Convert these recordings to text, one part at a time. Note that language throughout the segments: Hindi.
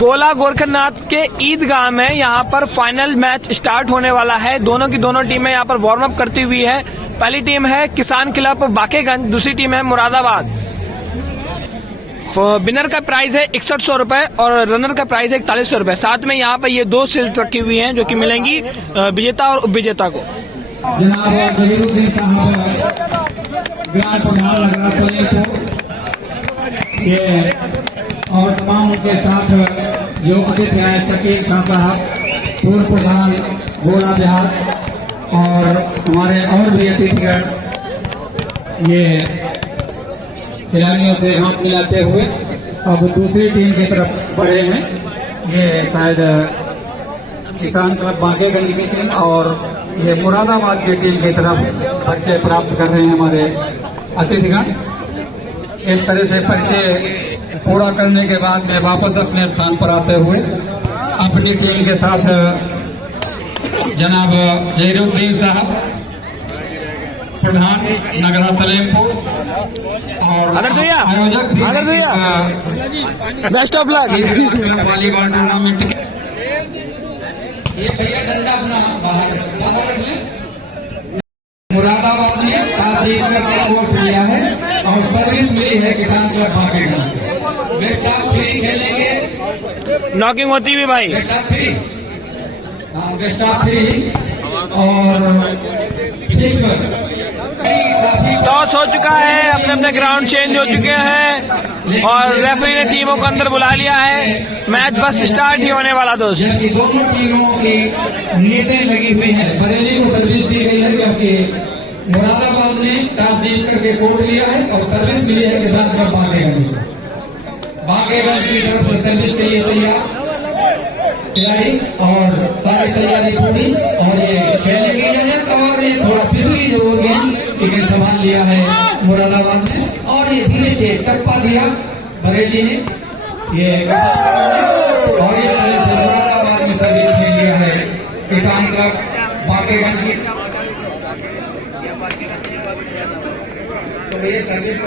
गोला गोरखनाथ के ईदगाह में यहाँ पर फाइनल मैच स्टार्ट होने वाला है। दोनों की दोनों टीमें यहाँ पर वार्म अप करती हुई है। पहली टीम है किसान क्लब बाकेगंज, दूसरी टीम है मुरादाबाद। विनर का प्राइस है 6100 रुपए और रनर का प्राइस है 4100 रुपए। साथ में यहाँ पर ये दो शील्ड रखी हुई हैं जो कि मिलेंगी विजेता और उपविजेता को। और तमाम उनके साथ जो अतिथि हैं शकील खान साहब, पूर्व प्रधान गोला बिहार, और हमारे और भी अतिथिगण ये खिलाड़ियों से हाथ मिलाते हुए अब दूसरी टीम की तरफ बढ़े हैं। ये शायद किसान क्लब बाकेगंज की टीम और ये मुरादाबाद की टीम की तरफ परिचय प्राप्त कर रहे हैं हमारे अतिथिगण। इस तरह से परिचय पूरा करने के बाद में वापस अपने स्थान पर आते हुए अपनी टीम के साथ जनाब जहीरुद्दीन साहब, प्रधान नगरा सलेमपुर और आयोजक best of luck volleyball tournament के ये भैया डंडा अपना बाहर मुरादाबाद ने टॉस जीत कर वोट लिया है और सर्विस मिली है किसान क्लब बाकेगंज। बेस्ट ऑफ 3 खेलेंगे, नॉकिंग होती भी भाई। बेस्ट ऑफ 3 और फिक्स टॉस हो चुका है, अपने अपने ग्राउंड चेंज हो चुके हैं और रेफरी ने टीमों को अंदर बुला लिया है। मैच बस स्टार्ट ही होने वाला दोस्त। दोनों टीमों की नीयतें लगी हुई हैं। बरेली को सर्विस दी गई है क्योंकि मुरादाबाद ने टॉस जीत करके कोर्ट लिया है और सर्विस मिली है किसान क्लब बाकेगंज। बाकेगंज की तरफ से सर्विस के लिए तैयारी और सारी तैयारी पूरी और ये खेलेंगे और ये थोड़ा फिसली जो होगी लेकिन संभाल लिया है मुरादाबाद ने और ये धीरे से टप्पा दिया बरेली ने ये और ये तरह से मुरादाबाद में सर्विस ले लिया है किसान क्लब बाकेगंज की। तो ये सर्विस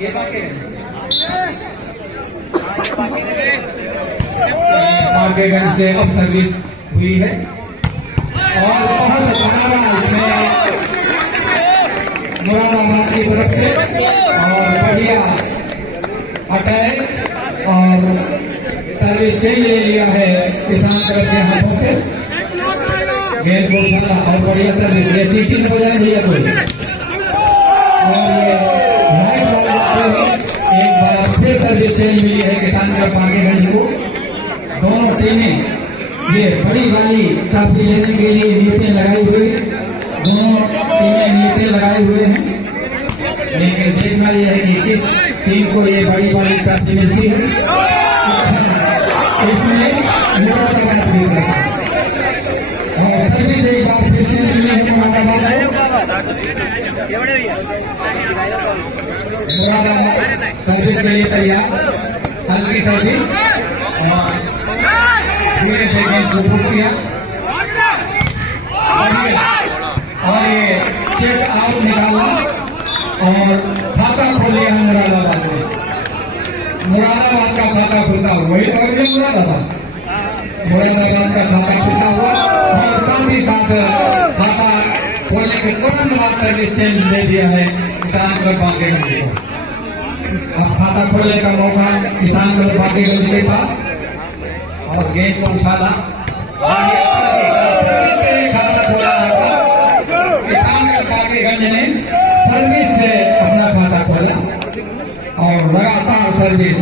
ये बाकेगंज से अब सर्विस हुई है और बहुत बनाना इसमें मुरादाबाद की तरफ से और बढ़िया अटैक और सर्विस चेंज ले लिया है किसान क्लब के हाथों से। गेंद को खेला और बढ़िया सर्विस ये सीटी हो जाएगी कोई और ये लाइट वाला एक बार फिर सर्विस चेंज मिली है किसान क्लब बाकेगंज को। दोनों टीमें ये बड़ी वाली ट्रॉफी लेने के लिए नीयतें लगाई हुई, दोनों टीमें नीयतें लगाए हुए हैं लेकिन देखना यह है कि किस टीम को ये बड़ी वाली ट्रॉफी मिलती है। इसमें मुरादाबाद भी और सर्विस एक बार फिर से मिली है मुरादाबाद सर्विस के लिए तैयार, हल्की सर्विस धीरे से गेंद को पुश किया और ये चेक आउट निकाला और खाता खोल लिया मुरादाबाद ने। मुरादाबाद का खाता खुलता हुआ वही तो मुरादाबाद का खाता खुलता हुआ और साथ ही साथ खाता खोलने के तुरंत बाद सर्विस चेंज दे दिया है किसान क्लब बाकेगंज को। अब खाता खोलने का मौका किसान क्लब बाकेगंज के पास और गेंद को उछाला खाता खोला। किसान क्लब बाकेगंज ने सर्विस से अपना खाता खोला और लगातार सर्विस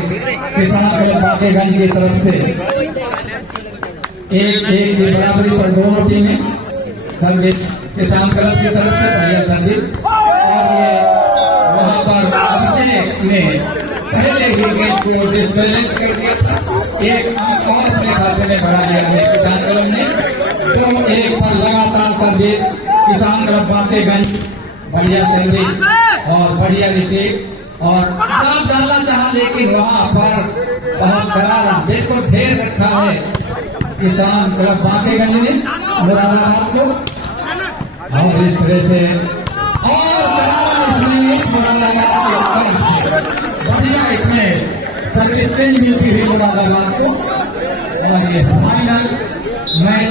किसान क्लब बाकेगंज की तरफ से एक की बराबरी पर दोनों टीमें सर्विस किसान क्लब की तरफ से बढ़िया सर्विस और ये वहां पर अभिषेक ने पहले ही गेंद को डिसबैलेंस कर दिया था। एक अंक और अपने खाते में बढ़ा दिया है किसान क्लब ने। तो एक पर लगातार सर्विस किसान क्लब बाकेगंज, बढ़िया सर्विस और बढ़िया रिसीव और दाब डालना चाहा लेकिन वहां पर बहुत करारा बिल्कुल ढेर रखा है किसान क्लब बाकेगंज ने मुरादाबाद को और इस तरह से और करारा इसमें मुरादाबाद बढ़िया इसमें सर्विस चेंज मिलती हुई मुरादाबाद को। और ये फाइनल मैच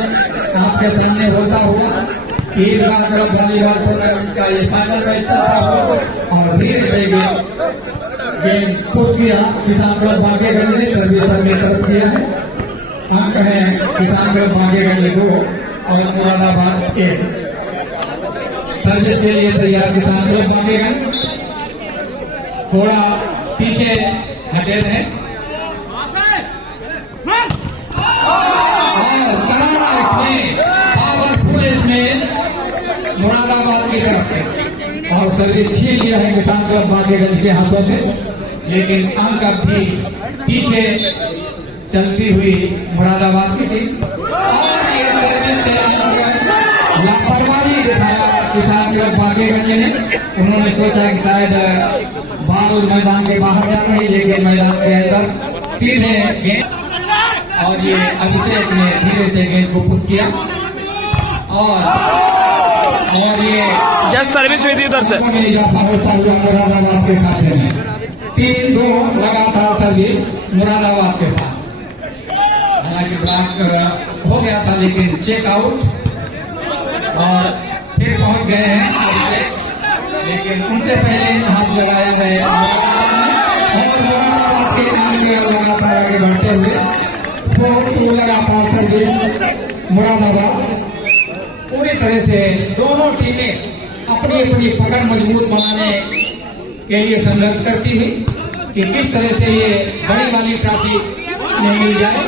आपके सामने होता हुआ ईदगाह क्लब वॉलीबॉल टूर्नामेंट का ये फाइनल मैच चलता हुआ और धीरे से गेम पुश किया किसान क्लब बागेगंज ने सर्विस अपनी तरफ किया है। अंक है किसान क्लब बागेगंज 2 और मुरादाबाद 1। सर्विस के लिए तैयार किसान क्लब बागेगंज, थोड़ा पीछे हटे रहे और करारा इसमें पावरफुल इसमें मुरादाबाद की तरफ से और सर्विस छीन लिया है किसान क्लब बागेगंज के हाथों से, लेकिन अंक अब भी पीछे चलती हुई मुरादाबाद की टीम। और ये सर्विस से लापरवाही दिखाया किसान क्लब बागेगंज ने। उन्होंने सोचा कि शायद बाल मैदान के बाहर जा रही, लेकिन मैदान के अंदर सीधे गेंद और ये अभिषेक ने धीरे से गेंद को पुश किया और ये जस्ट सर्विस हुई थी उधर से। इजाफा होता हुआ मुरादाबाद के खाते में 3-2 लगातार सर्विस मुरादाबाद के पास। हालांकि ब्लॉक हो गया था लेकिन चेक आउट और फिर पहुंच गए हैं अभिषेक, लेकिन उनसे पहले हाथ लगाए गए और मुरादाबाद के अंक लगातार आगे बढ़ते हुए 4-2 लगातार सर्विस मुरादाबाद। पूरी तरह से दोनों टीमें अपनी अपनी पकड़ मजबूत बनाने के लिए संघर्ष करती हुई कि किस तरह से ये बड़ी वाली ट्रॉफी में मिल जाए।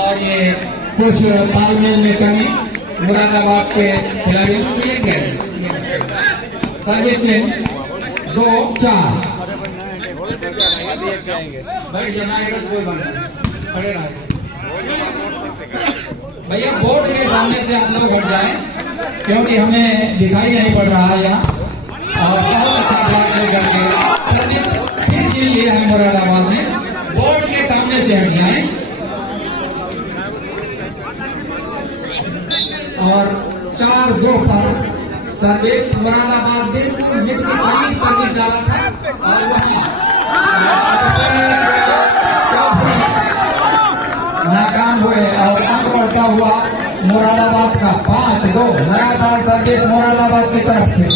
और ये कुछ तालमेल में कमी मुरादाबाद के खिलाड़ियों को किए गए। सर्विस में 2-4 भाई जनाएगा कोई बना खड़े रहे भैया, बोर्ड के सामने से आप लोग हट जाएं क्योंकि हमें दिखाई नहीं पड़ रहा है यहाँ। और बहुत अच्छा ब्लॉक लेकर के सर्विस फिर छीन लिया है मुरादाबाद ने। बोर्ड के सामने से हट जाएं और 4-2 पर सर्विस मुरादाबाद बिल्कुल मिड के करीब सर्विस डाला था और नाकाम हुए और अंक बढ़ता हुआ मुरादाबाद का 5-2 लगातार सर्विस मुरादाबाद की तरफ से।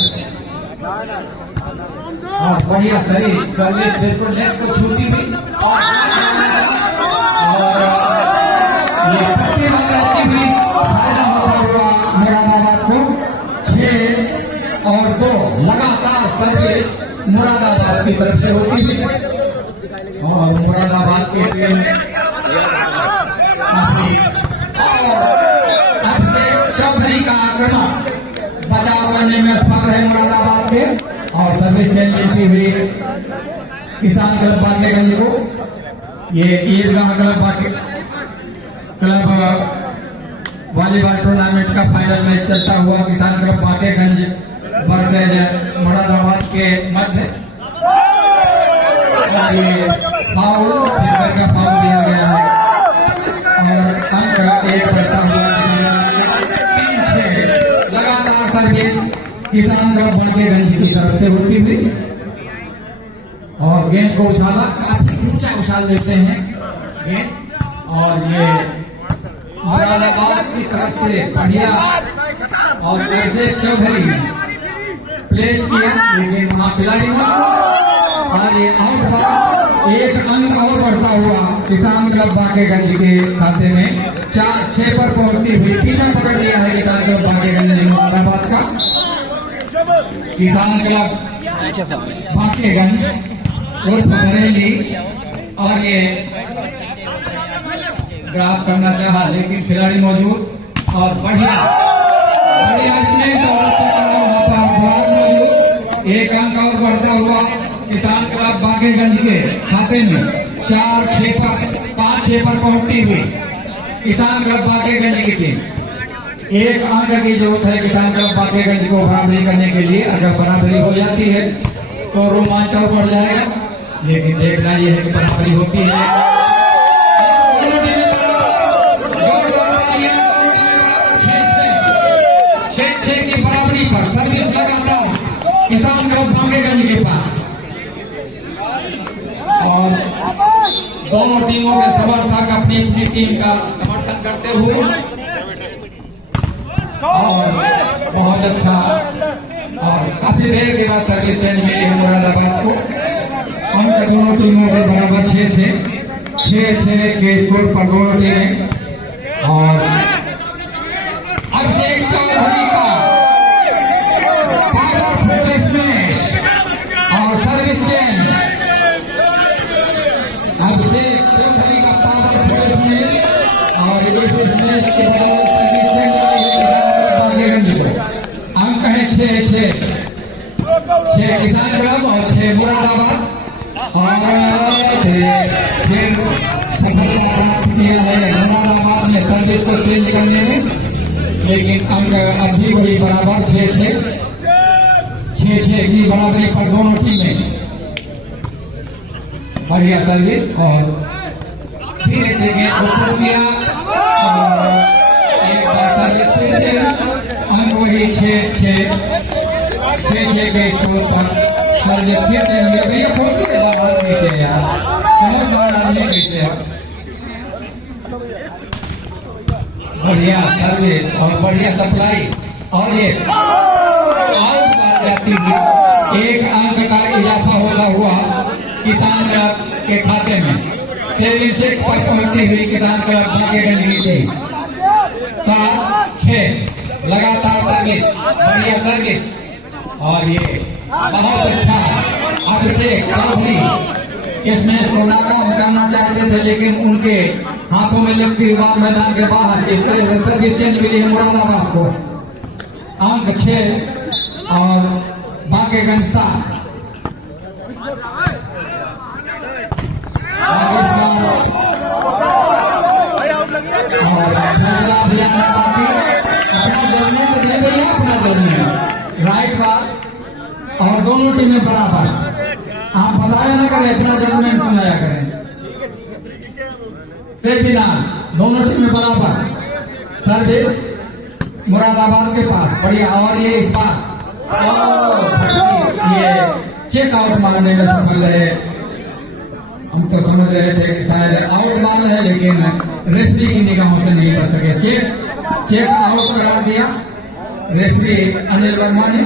और बढ़िया सही सर्विस बिल्कुल नेट को छूती हुई और ये प्रतिबंध रहती हुई फायदा होता हुआ मुरादाबाद को 6-2 लगातार सर्विस मुरादाबाद की तरफ से होती हुई और मुरादाबाद की टीम अभिषेक चौधरी का आक्रमण बचाव करने में सफल रहे मुरादाबाद के और सर्विस चेंज लेती हुई किसान क्लब बागेगंज को। ये ईदगाह क्लब वॉलीबॉल टूर्नामेंट का फाइनल मैच चलता हुआ किसान क्लब बागेगंज वर्सेज मुरादाबाद के मध्य। ये फाउल का फाउल दिया गया है और अंक 1 बढ़ता हुआ 3-6 लगातार सर्विस किसान क्लब बागेगंज की तरफ से होती हुई और गेंद को उछाला, काफी ऊंचा उछाल देते हैं गेंद और ये मुरादाबाद की तरफ से बढ़िया और अभिषेक चौधरी ने प्लेस किया, लेकिन वहां खिलाड़ी और ये आउट पर 1 अंक और बढ़ता हुआ किसान क्लब बागेगंज के खाते में 4-6 पर पहुंचती हुई पीछा पकड़ लिया है किसान क्लब बागेगंज ने मुरादाबाद का। किसान क्लब बागेगंज उर्फ बरेली और ये ग्राफ करना चाहा लेकिन खिलाड़ी मौजूद और बढ़िया इसमें मौजूद 1 अंक और बढ़ता हुआ किसान क्लब बागेगंज के खाते में 4-6 पर 5-6 पर पहुंचती हुई किसान क्लब बागेगंज की टीम। 1 अंक की जरूरत है किसान क्लब बागेगंज को बराबरी करने के लिए। अगर बराबरी हो जाती है तो रोमांच और बढ़ जाएगा, लेकिन देखना यह है कि बराबरी होती है। 6-6 की बराबरी पर सर्विस लगातार किसान क्लब बागेगंज के पास दोनों टीमों के समर्थक अपनी अपनी टीम का समर्थन करते हुए और बहुत अच्छा और काफी देर के बाद सर्विस चेंज मिली है मुरादाबाद को। अंक दोनों टीमों के बराबर 6-6 के स्कोर पर दोनों टीमें। और अभिषेक चौधरी का पावरफुल स्मैश और सर्विस चेंज। अभिषेक चौधरी का पावरफुल स्मैश और इस स्मैश के बाद अंक है 6-6 किसान क्लब और 6 मुरादाबाद। और फिर सफलता प्राप्त किया है मुरादाबाद ने सर्विस को चेंज करने में, लेकिन अंक अभी वही बराबर 6-6 की बराबरी पर दोनों टीमें। बढ़िया सर्विस और फिर से गेंद को पुश किया और एक बार सर्विस फिर से अंक वही 6-6 के स्कोर पर सर्विस फिर से मिल गई। नीचे यार समझदार आदमी कैसे है। बढ़िया सर्विस और बढ़िया सप्लाई और ये आउट बाल जाती है। एक अंक का इजाफा होता हुआ किसान क्लब के खाते में 7-6 पर पहुंचती हुई किसान क्लब बाकेगंज नीचे 7-6 लगातार सर्विस बढ़िया सर्विस। और ये बहुत अच्छा अभिषेक चौधरी इसमें सोना काम करना चाहते थे, लेकिन उनके हाथों में लगती हुई मैदान के बाहर इस तरह से सर्विस चेंज मिली है मुरादाबाद को। अंक 6 और बाकेगंज 7। और इस बार फैसला अभियान में बाकी अपना जलने तो दे भैया अपना जलने राइट बात और दोनों टीमें बराबर। आप बताया ना करें अपना जजमेंट सुनाया करें से बिना दोनों टीमें बराबर। सर्विस मुरादाबाद के पास बढ़िया और ये इस बार ये चेक आउट मारने में सफल रहे। हम तो समझ रहे थे कि शायद आउट मार रहे, लेकिन रेफरी की निगाहों से नहीं कर सके। चेक आउट करा दिया रेफरी अनिल वर्मा ने।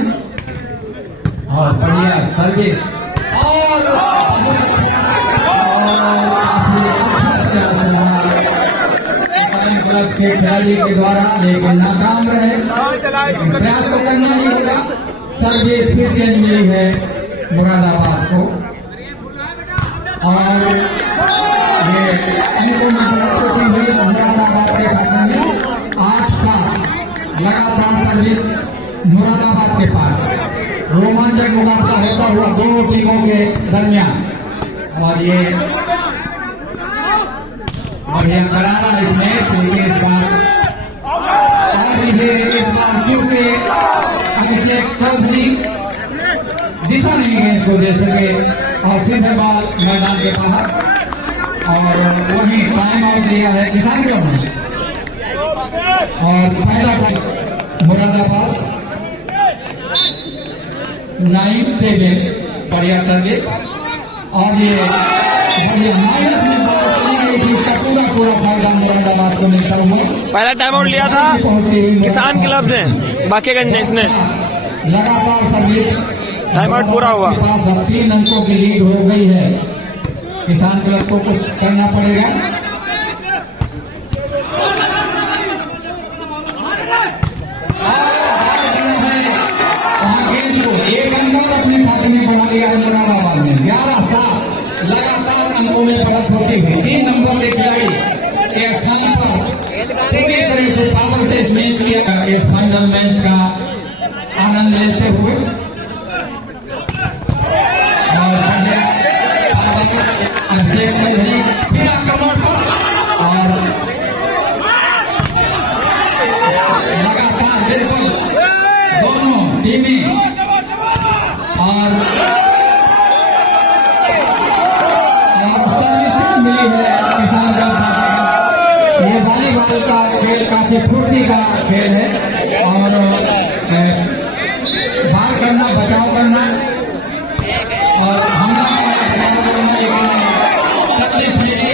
और बढ़िया सर्विस और क्लब के खिलाड़ी के द्वारा, लेकिन नाकाम रहे। प्रयास तो करना नहीं होगा। सर्विस फिर चेंज मिली है मुरादाबाद को और ये मुरादाबाद के खाते में 8-7 लगातार सर्विस मुरादाबाद के पास। रोमांचक मुकाबला होता हुआ दोनों टीमों के दरमियान। और ये बढ़िया करारा इसमें इस बार चूंकि अभिषेक चौधरी दिशा नहीं है इसको दे सके और सीधे बाल मैदान के बाहर। और वही टाइम आउट दिया है किसान क्लब ने। और पहला मुरादाबाद 9-7 बढ़िया सर्विस और ये माइनस में पूरा फायदा मुरादाबाद को मिलता हुआ। पहला टाइम आउट लिया था किसान क्लब ने, बाकेगंज ने इसने लगातार सर्विस टाइम आउट पूरा हुआ। 3 अंकों की लीड हो गई है। किसान क्लब को कुछ करना पड़ेगा। एक अंक अपने खाते में बढ़ा लिया है मुरादाबाद ने। 11-7 लगातार अंकों में बढ़त होती हुई 3 नंबर के खिलाड़ी के स्थान पर पूरी तरह से पावर से इस मैच किया। इस फाइनल मैच का आनंद लेते हुए अभिषेक चौधरी फिर आक्रमण पर और लगातार बिल्कुल दोनों टीमें और सर्विस मिली है किसान क्लब। ये वॉलीबॉल का खेल काफी फुर्ती का खेल है और बार करना बचाव करना और हमला सर्विस मिली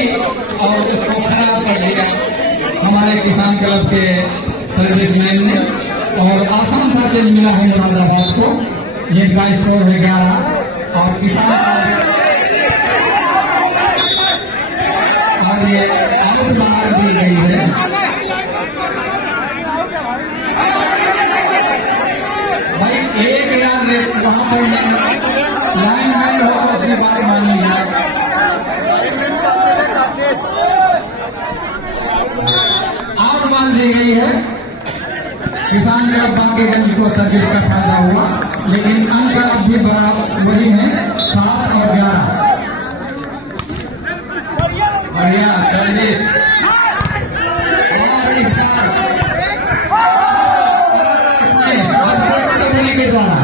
चैलेंज मिला है मुरादाबाद को, जिनका स्कोर है 11 और किसान और ये आउट मार दी गई है। भाई एक यार वहां पर लाइन मैन हो तो अपनी बात मानी जाए। आउट मान दी गई है। किसान के बांकेगंज को सर्विस का फायदा हुआ, लेकिन अंक अब भी बराबरी में 7 और 11। बढ़िया सर्विस और स्टार के द्वारा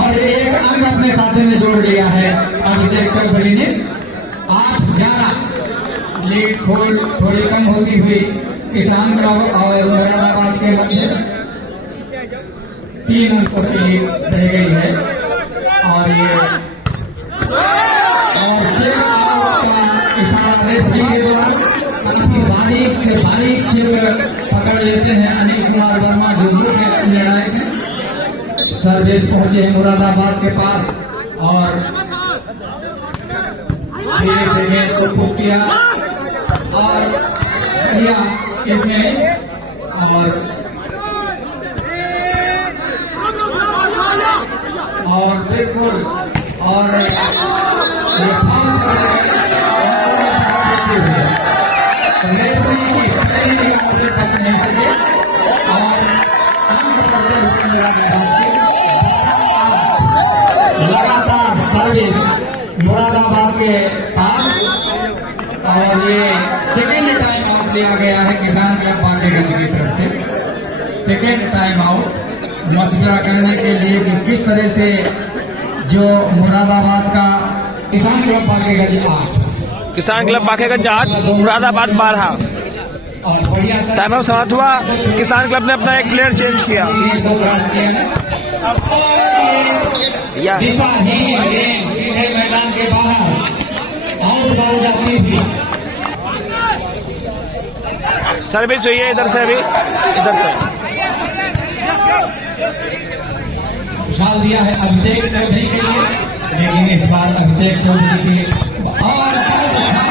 और एक अंक अपने खाते में जोड़ लिया है अभिषेक चौधरी ने। 8-11 लीड थोड़ी कम होती हुई किसान और मुरादाबाद के मध्य 3 अंकों की लीड रह गई है। और ये और चेक आउट का इशारा रेफरी के द्वारा काफी बारीक से बारीक चेक पकड़ लेते हैं अनिल कुमार वर्मा, जो मुख्य निर्णायक है। सर्विस पहुंचे हैं मुरादाबाद के पास और धीरे से गेंद को पुश किया और किया इसमें और बिल्कुल और ये फाउल लगातार सर्विस मुरादाबाद के पास और ये सेकेंड टाइम आउट लिया गया है किसान क्लब बांकेगंज की तरफ से। सेकेंड टाइम आउट मशवरा करने के लिए कि किस तरह से जो मुरादाबाद का किसान क्लब बांकेगंज 8 किसान क्लब बांकेगंज 8 मुरादाबाद 12। और बढ़िया टाइम आउट समाप्त हुआ। किसान क्लब ने अपना एक प्लेयर चेंज किया। दिशाहीन गेंद सीधे मैदान के बाहर आउट बॉल जाती थी। सर्विस हुई है इधर से, अभी इधर से उछाल दिया है अभिषेक चौधरी के लिए, लेकिन इस बार अभिषेक चौधरी की और बहुत अच्छा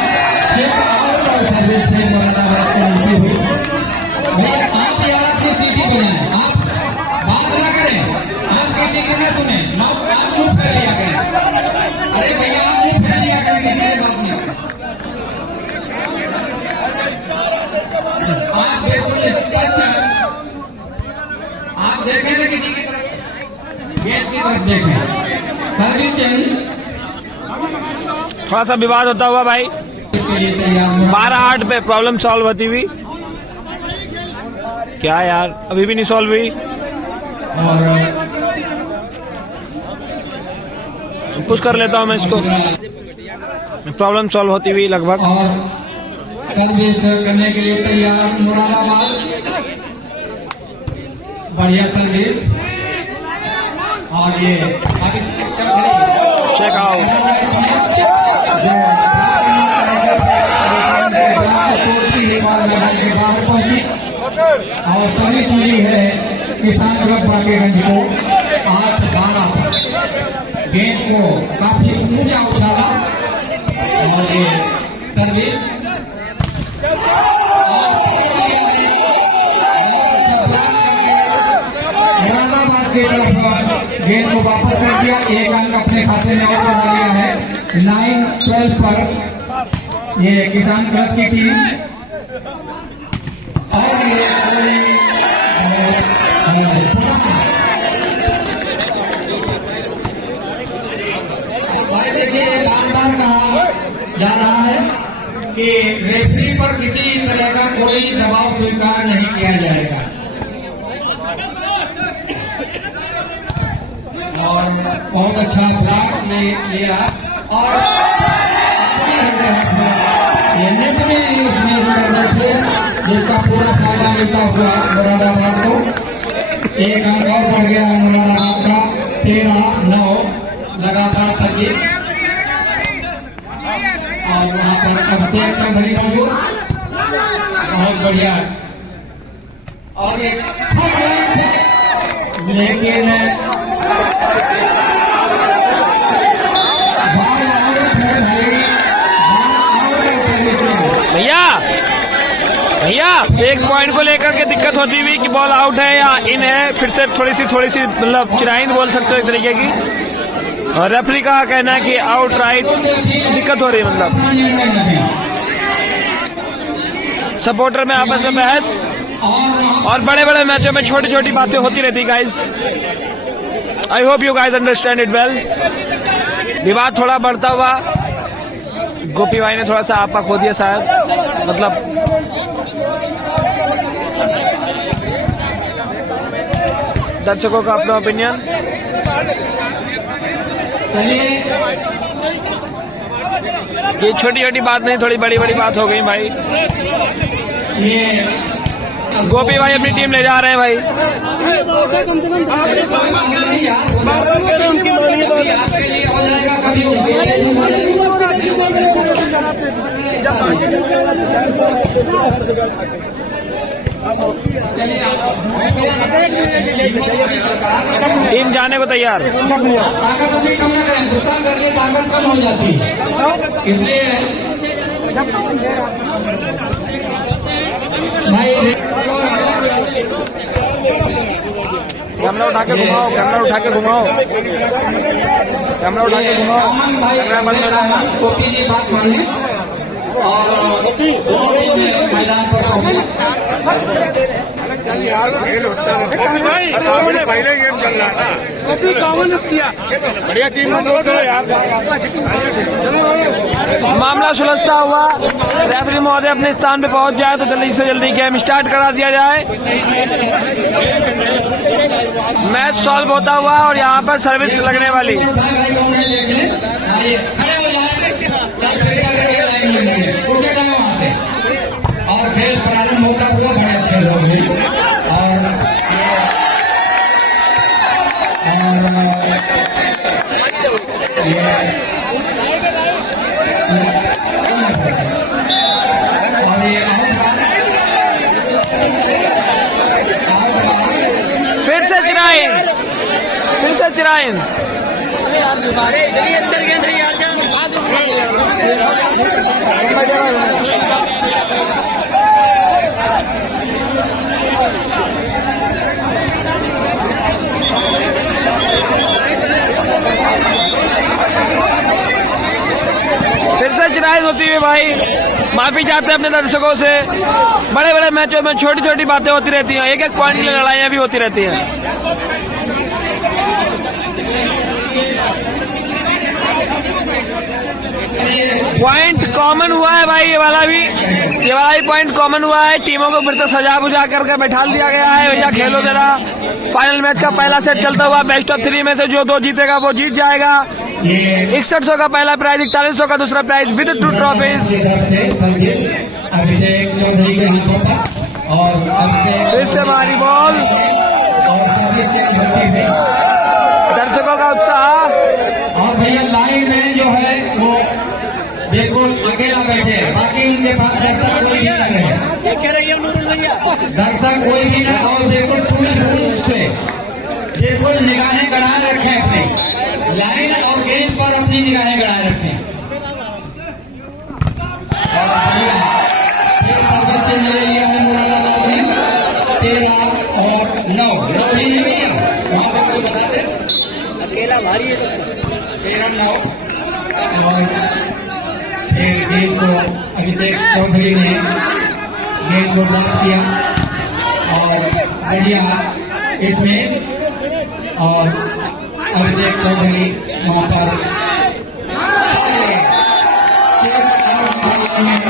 चेक आउट और सर्विस में मुरादाबाद को मिलती हुई। भैया आप यार अपनी सीटी बनाएं, आप बात ना करें, आप किसी की न सुने, आप मुंह फेर लिया करें। अरे भैया आप मुंह फेर लिया करें, किसी की बात नहीं। आप बिल्कुल स्पष्ट हैं, आप देखें ना किसी की तरफ, गेट की तरफ देखें। सर्विस चेंज थोड़ा सा विवाद होता हुआ भाई 12-8 पे प्रॉब्लम सॉल्व होती हुई। क्या यार अभी भी नहीं सॉल्व हुई। और पुश कर लेता हूं मैं इसको। प्रॉब्लम सॉल्व होती हुई लगभग। और सर्विस करने के लिए तैयार मुरादाबाद। बढ़िया सर्विस और ये अभिषेक चौधरी चेक आउट। बाहर पहुंची और सर्विस मिली है किसान क्लब बांकेगंज को 8-12। गेंद को काफी ऊंचा उछाला और ये सर्विस मुरादाबाद की तरफ गेंद को वापस कर दिया। एक अंक अपने खाते में और बना लिया है। 9-12 पर ये किसान क्लब की टीम और ये देखिए बार-बार कहा जा रहा है कि रेफरी पर किसी तरह का कोई दबाव स्वीकार नहीं किया जाएगा और बहुत अच्छा ब्लॉक लिया और ये नेट में इस मैच कर रहे थे, जिसका पूरा फायदा मिलता हुआ मुरादाबाद को। एक अंक और बढ़ गया है मुरादाबाद का। 13-9 लगातार सर्विस और वहां पर अभिषेक चौधरी मौजूद। बहुत बढ़िया और एक लेकिन भैया भैया एक पॉइंट को लेकर के दिक्कत होती हुई कि बॉल आउट है या इन है, फिर से थोड़ी सी मतलब चिराइंद बोल सकते हो एक तरीके की, और रेफरी का कहना है कि आउट राइट दिक्कत हो रही है। मतलब सपोर्टर में आपस में बहस, और बड़े बड़े मैचों में छोटी छोटी बातें होती रहती guys. I hope you guys understand it well. विवाद थोड़ा बढ़ता हुआ, गोपी भाई ने थोड़ा सा आपा खो दिया शायद, मतलब दर्शकों का अपना ओपिनियन। चलिए ये छोटी छोटी बात नहीं, थोड़ी बड़ी बड़ी बात हो गई भाई। ये गोपी भाई अपनी टीम ले जा रहे हैं भाई। टीम जाने को तैयार। ताकत अपनी कम न करें, गुस्सा करके ताकत कम हो जाती है, इसलिए भाई कैमरा उठा के घुमाओ, कैमरा उठा के घुमाओ, कैमरा उठा के घुमाओ। कैमरा बंद कर रहा है। गोपी जी बात मानिए और मैदान पर पहले गेम चल रहा था, बढ़िया टीम में दो करो यार। मामला सुलझता हुआ रेफरी महोदय अपने स्थान पे पहुंच जाए तो जल्दी से जल्दी गेम स्टार्ट करा दिया जाए। मैच सॉल्व होता हुआ और यहाँ पर सर्विस लगने वाली। और खेल प्रारंभ होता हुआ बड़े अच्छे लोग हैं फिर से चिराइन, फिर से चिराइन। फिर से चिराइन होती हुई भाई माफी चाहते हैं अपने दर्शकों से। बड़े बड़े मैचों में छोटी छोटी बातें होती रहती हैं, एक एक पॉइंट की लड़ाइयां भी होती रहती हैं। पॉइंट कॉमन हुआ है भाई, ये वाला भी पॉइंट कॉमन हुआ है। टीमों को फिर से सजा बुझा करके बैठा दिया गया है। भैया खेलो जरा। फाइनल मैच का पहला सेट चलता हुआ बेस्ट ऑफ 3 में से जो 2 जीतेगा वो जीत जाएगा। 6100 का पहला प्राइज, 4100 का दूसरा प्राइज विद 2 ट्रॉफीज। फिर से मारी बॉल, दर्शकों का उत्साह। और भैया लाइन में जो है वो बिल्कुल अकेला बैठे, बाकी उनके पास दर्शक कोई भी नहीं है, दर्शक कोई भी नहीं। और बिल्कुल सूझ से बिल्कुल निगाहें गड़ाए रखें, अपनी लाइन और गेंद पर अपनी निगाहें गड़ाए रखें। सर्विस चेंज ले लिया है मुरादाबाद ने 13 और 9 ही नहीं है, वहां से कोई बता दे। अकेला भारी है 13-9। और फिर गेंद को अभिषेक चौधरी ने गेंद को ब्लॉक किया और बढ़िया इसमें, और अभिषेक चौधरी वहां पर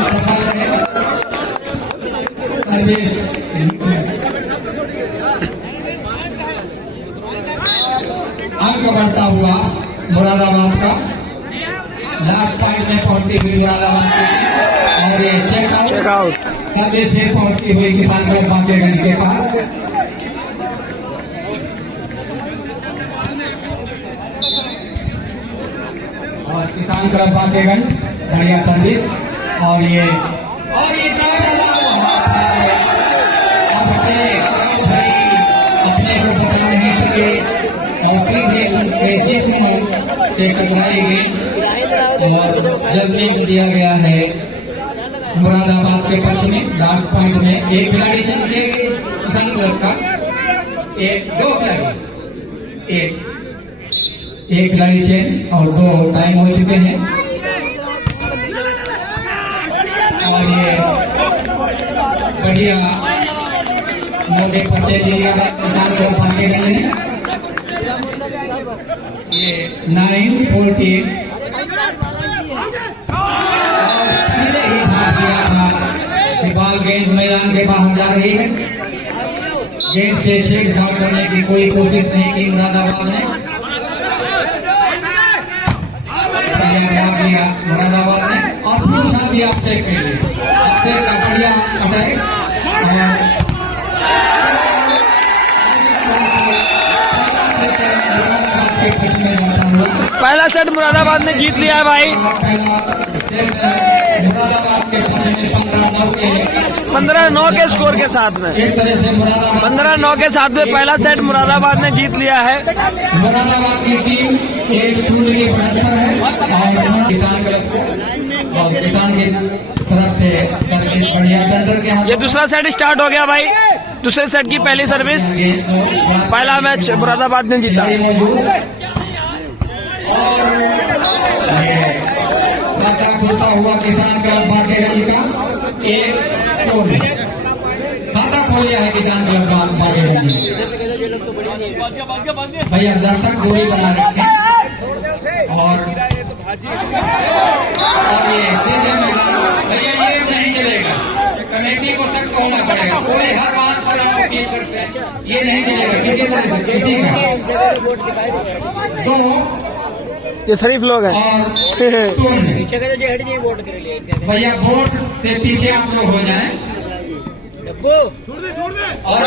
सफल रहे। सर्विस अंक बढ़ता हुआ मुरादाबाद का, लास्ट पॉइंट में पहुंचती हुई मुरादाबाद की, और ये चेकआउट सर्विस फिर पहुंचती हुई किसान क्लब बाकेगंज के पास। और किसान क्लब बाकेगंज बढ़िया सर्विस, और ये अभिषेक चौधरी अपने को बचा नहीं सके। और सीधे उनके जिस्म से टकराई गई और जजमेंट दिया गया है मुरादाबाद के पक्ष में। लास्ट पॉइंट में एक खिलाड़ी चल के किसान क्लब का दो खिलाड़ी एक खिलाड़ी चेंज और 2 टाइम हो चुके हैं। और ये बढ़िया मोटे बच्चे दिया है किसान क्लब भागे गए हैं। ये 9-14 पहले ही भाग गया था कि बॉल गेंद मैदान के बाहर जा रही है। गेंद से छेड़छाड़ करने की कोई कोशिश नहीं की मुरादाबाद ने। मुरादाबाद ने और पूछा दिया अक्षय के लिए। अक्षय का बढ़िया अटैक पहला सेट मुरादाबाद ने जीत लिया है भाई। मुरादाबाद के पीछे 15-9 के स्कोर के साथ में 15-9 के साथ में पहला सेट मुरादाबाद ने जीत लिया है। मुरादाबाद की टीम 1-0 की बढ़त पर है और किसान क्लब और किसान की तरफ से बढ़िया सेंटर के ये दूसरा सेट स्टार्ट हो गया भाई। दूसरे सेट की पहली सर्विस, पहला मैच मुरादाबाद ने जीता। खुलता हुआ किसान क्लब बागेगंज का एक गोल खाता खोल लिया है किसान क्लब बागेगंज। भैया दर्शक गोली बना रखे और ये सीधे भैया ये नहीं चलेगा। कमेटी को सख्त होना पड़ेगा। कोई हर बात पर हम अपील करते हैं, ये नहीं चलेगा किसी तरह से किसी का। तो ये शरीफ लोग हैं। भैया बोर्ड से पीछे आप लोग हो जाएं और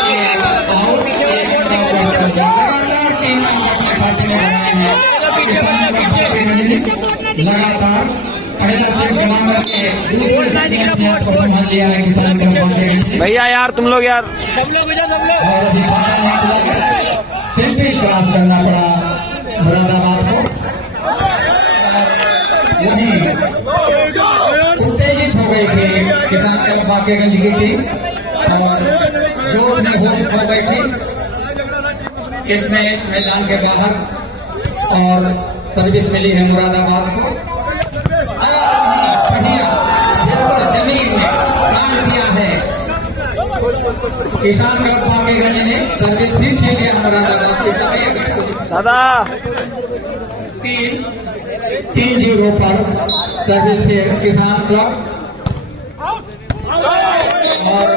लगातार पहला सेट जमा करके दूसरे सेट अपने आप को संभाल लिया है किसान क्लब। भैया यार तुम लोग यार और अभी खाता नहीं खुला, सेल्फी क्रॉस करना पड़ा मुरादाबाद को। उत्तेजित हो गई थी किसान क्लब बागेगंज की टीम और जोश में होश खो गई थी इसमें इस मैदान के बाहर और सर्विस मिली है मुरादाबाद को। बढ़िया जमीन में काम किया है किसान क्लब बागेगंज ने। सर्विस भी छीन लिया मुरादाबाद के दादा 3-0 पर सर्विस पे किसान क्लब और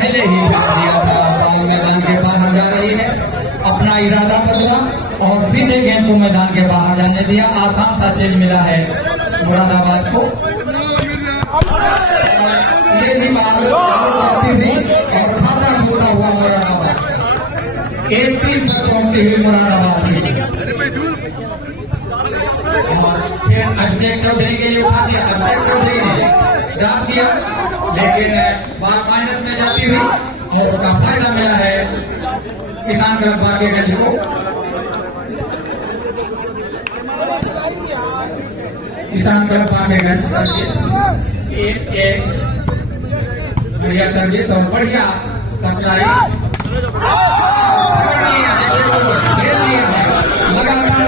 पहले ही दिया था मैदान के बाहर जा रही है। अपना इरादा बदला और सीधे गेंद को मैदान के बाहर जाने दिया। आसान सा चेंज मिला है मुरादाबाद को। ये भी बात करती थी और खाता खोला हुआ मुरादाबाद 1-3 पर पहुंचती हुई मुरादाबाद। फिर अभिषेक चौधरी के लिए उठा दिया। अभिषेक चौधरी ने डाल दिया लेकिन बार माइनस में जाती हुई और उसका फायदा मिला है किसान क्लब बागेगंज को। किसान क्लब बागेगंज एक बढ़िया सर्विस और बढ़िया सप्लाई लगातार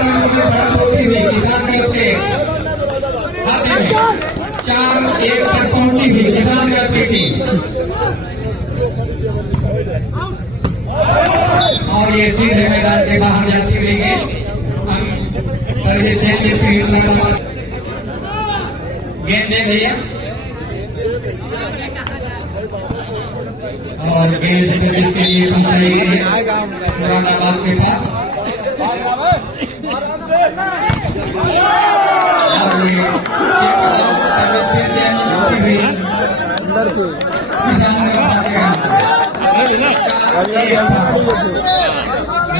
होती हुई किसान क्लब के खाते में 4-1 पर पहुंची हुई किसान क्लब की टीम और ये सीधे मैदान के बाहर जाती हुई गेंद दे भैया और गेंद सर्विस के लिए पहुंचाई गई है मुरादाबाद के पास। और ये सर्विस फिर चेंज होती हुई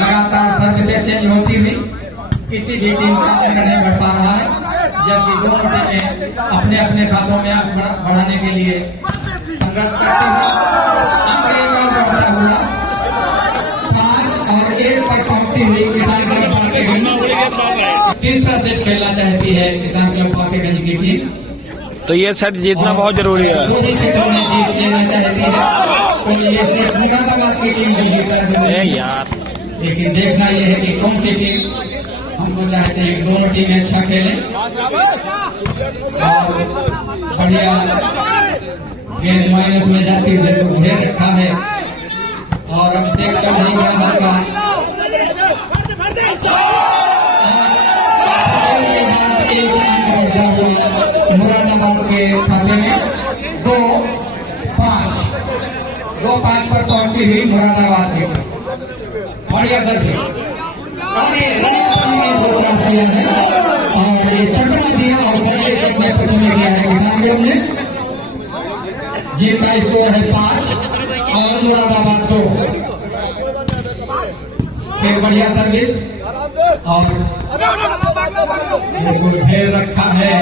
लगातार सर्विसें चेंज होती हुई किसी भी टीम का आगे नहीं बढ़ पा रहा है, जबकि दोनों टीमें अपने अपने खातों में आगे बढ़ाने के लिए संघर्ष करती हुई अंक एक और बढ़ता हुआ 5 और 1 पर पहुंचती हुई किसान तीसरा सेट खेलना चाहती है किसान क्लब पाकेगंज की टीम। तो ये सेट जीतना बहुत जरूरी है। दो ही सेटों में जीत लेना चाहती है तो ये सेट मुरादाबाद की टीम भी जीता ए है। यार, लेकिन देखना यह है कि कौन सी टीम, हमको चाहते हैं कि दोनों टीमें अच्छा खेलें और बढ़िया गेंद माइनस में जाती हुई को घेर रखा है। और अब से चौधरी का मुरादाबाद के खाते में 2-5 पर पहुंचती हुई मुरादाबाद की बढ़िया सर और ये दिया है और ये चक्रा दिया और सर्विस अपने पक्ष में किया है किसान क्लब ने। जीत का स्कोर है 5 और मुरादाबाद 2। फिर बढ़िया सर्विस और बिल्कुल घेर रखा है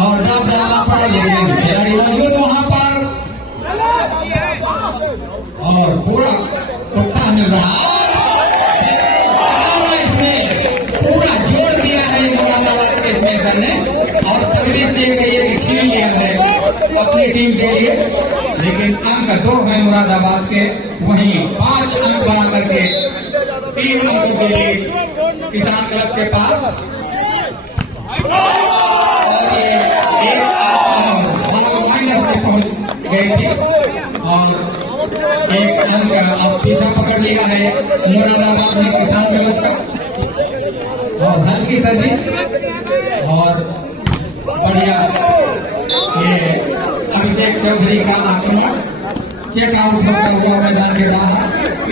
और डब डालना पड़ा लेकिन खिलाड़ी मौजूद वहां पर और पूरा उत्साह मिल रहा है। पूरा जोड़ दिया है मुरादाबाद के स्पेशल ने और सर्विस ये कहिए कि छीन लिया है अपनी टीम के लिए। लेकिन अंक 2 है मुरादाबाद के, वहीं 5 अंक बना करके 3 अंकों के लिए किसान क्लब के पास। और ये माइनस में पहुंच गई थी और 1 अंक अब पीछा पकड़ लिया है मुरादाबाद ने किसान क्लब का। और हल्की सर्विस और बढ़िया ये अभिषेक चौधरी का आक्रमण चेक आउट होकर हुआ मैदान के बाहर।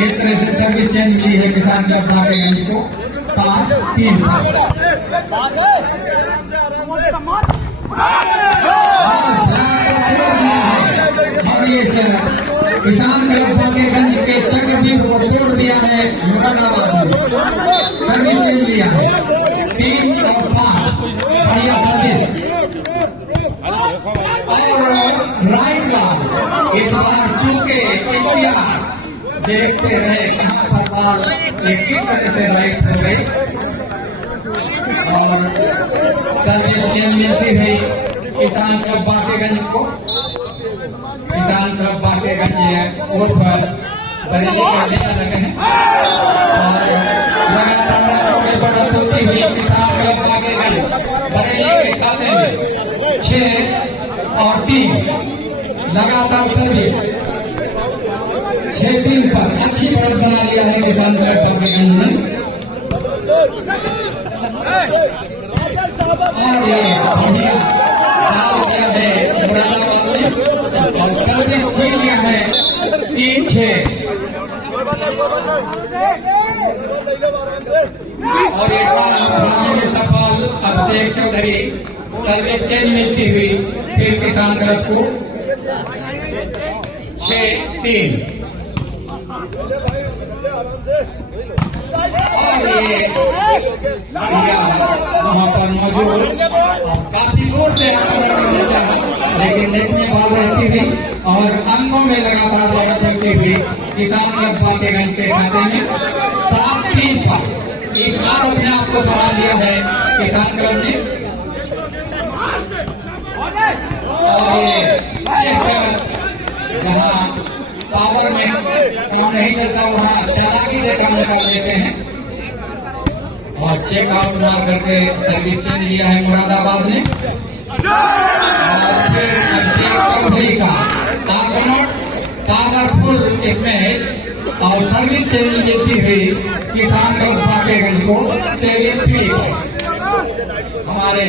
इस तरह से सर्विस चेंज मिली है किसान क्लब पाकेगंज को 5-3 और ये किसान क्लब पाकेगंज के चक्रव्यूह को तोड़ दिया है मुरादाबाद ने। सर्विस चेंज लिया है 3 और 5 बढ़िया सर्विस और राइट बॉल। इस बार चूंकि देखते रहे कहां पर बॉल किस तरह से राइट हो गई और सर्विस चेंज मिलती हुई किसान क्लब पाकेगंज को। किसान क्लब पाकेगंज उर्फ बरेली का जिला लगे हैं और लगातार बढ़त होती हुई किसान क्लब पाकेगंज बरेली के खाते में 6 और 3 लगातार सर्विस 6-3 पर अच्छी बढ़त बना लिया है किसान क्लब पाकेगंज ने। और ये बढ़िया डाल दिया है मुरादाबाद ने और सर्विस छीन लिया है 3-6 और एक बार में सफल अभिषेक चौधरी। सर्विस चेंज मिलती हुई फिर किसान क्लब को 6-3 और ये वहां पर मौजूद काफी जोर से आक्रमण करना चाहा लेकिन देखने बॉल रहती थी और अंकों में लगातार बढ़त होती हुई किसान क्लब पाकेगंज के खाते में 7-3 पर इस बार अपने आप को बढ़ा लिया है किसान क्लब ने। और ये चेक जहाँ पावर में काम नहीं चलता वहाँ चालाकी से काम कर लेते हैं और चेक आउट मार करके सर्विस चेंज लिया है मुरादाबाद ने। और फिर अभिषेक चौधरी का आक्रमण पावरफुल स्मैश और सर्विस चेंज लेती हुई किसान क्लब पाकेगंज को 7-3। हमारे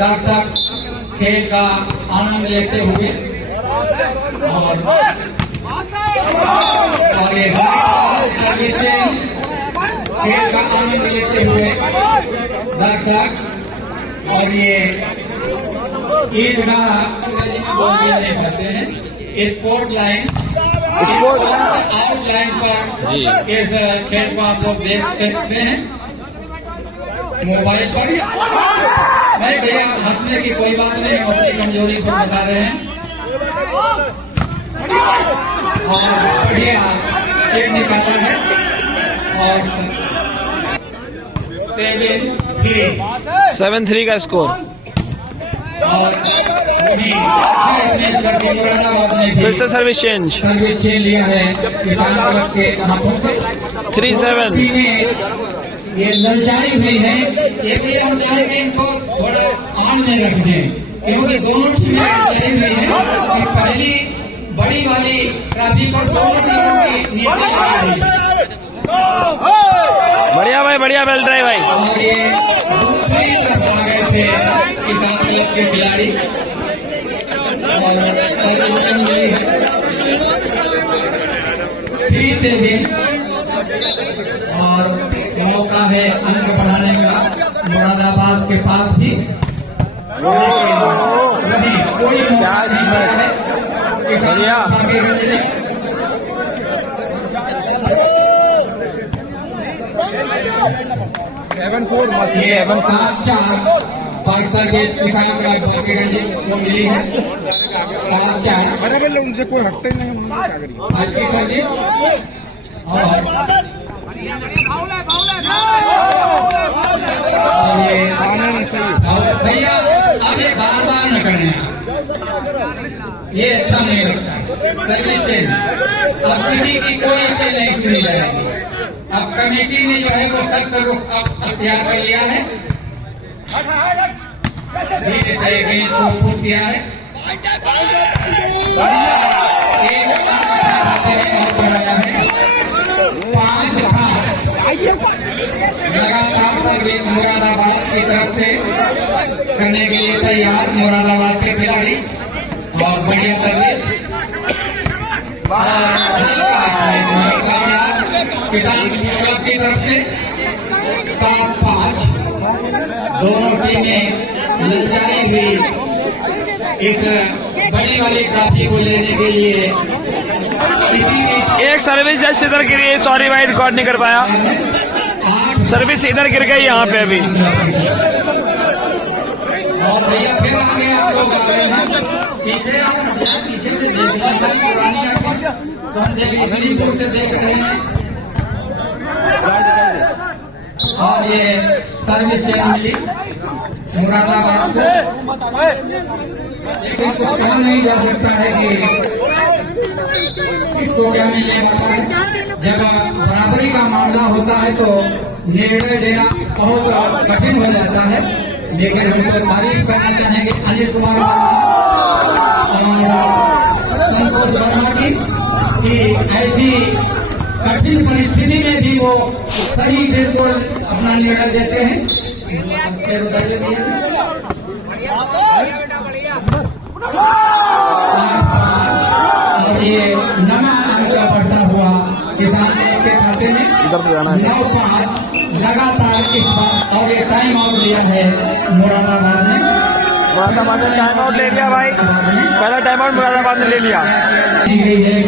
दर्शक खेल का आनंद लेते हुए और ये सर्विस चेंज खेल का आनंद लेते हुए दर्शक और ये ईदगाह नहीं करते हैं स्पोर्ट लाइन आउट लाइन पर इस खेल को आप लोग देख सकते हैं मोबाइल पर। नहीं भैया हंसने की कोई बात नहीं, अपनी कमजोरी को बता रहे हैं और बढ़िया चेक निकाला है और 7 7-3 7-3 का स्कोर। और वही अच्छा स्मैश करके मुरादाबाद ने भी फिर से सर्विस चेंज। सर्विस छीन लिया है किसान क्लब के हाथों से। 3-7। में ये ललचाई हुई है, ये भी हम चाहेंगे इनको थोड़ा ऑन में रखने, क्योंकि दोनों टीमें ललचाई हुई है कि पहली बड़ी वाली ट्रॉफी को दोनों टीमों की नीचे आ रही है। बढ़िया भाई, बढ़िया बेल ड्राइव भाई। और ये दूसरी तरफ आ गए थे किसान क्लब के खिलाड़ी और 3 से भी और मौका है अंक बढ़ाने का मुरादाबाद के पास भी। कोई मौका नहीं है किसान बढ़िया। 7-4 ये 7-4 पाकिस्तान के किसान क्लब बांकेगंज को मिली है। 7-4 मैंने कहा उनसे कोई हटते ही नहीं, हम क्या करिए। आज की सर्विस और भैया आगे बार न करने, ये अच्छा नहीं लगता। सर्विस चेंज अब किसी की कोई अपील नहीं सुनी जाएगी। अब कमेटी ने जो है वो सख्त रुख अख्तियार कर लिया है, धीरे से गेंद को पुश किया है। लगातार सर्विस मुरादाबाद की तरफ से करने के लिए तैयार मुरादाबाद के खिलाड़ी और बढ़िया सर्विस किसान क्लब की तरफ से 7-5। दोनों टीमें ललचाई हुई इस बड़ी वाली ट्रॉफी को लेने के लिए। एक सर्विस जस्ट इधर गिरी है, सॉरी भाई रिकॉर्ड नहीं कर पाया। सर्विस इधर गिर गई यहाँ पे अभी। और भैया फिर आगे आप लोग आ रहे हैं, पीछे पीछे से देखना तो हम इतनी दूर से देख रहे हैं। और ये सर्विस चेंज मिली मुरादाबाद को, लेकिन कुछ कहा नहीं जा सकता है कि इसको क्या मिलेगा। जब बराबरी का मामला होता है तो निर्णय देना बहुत कठिन हो जाता है, लेकिन हमको तारीफ करना चाहेंगे अनिल कुमार और संतोष वर्मा की कि ऐसी कठिन परिस्थिति में भी वो सही बिल्कुल अपना निर्णय देते हैं। और ये नवा अंक बढ़ता हुआ किसान के खाते में 9-5 लगातार इस बार। और ये टाइम आउट लिया है मुरादाबाद ने। मुरादाबाद ने टाइम आउट ले लिया भाई, पहला टाइम आउट मुरादाबाद ने ले लिया।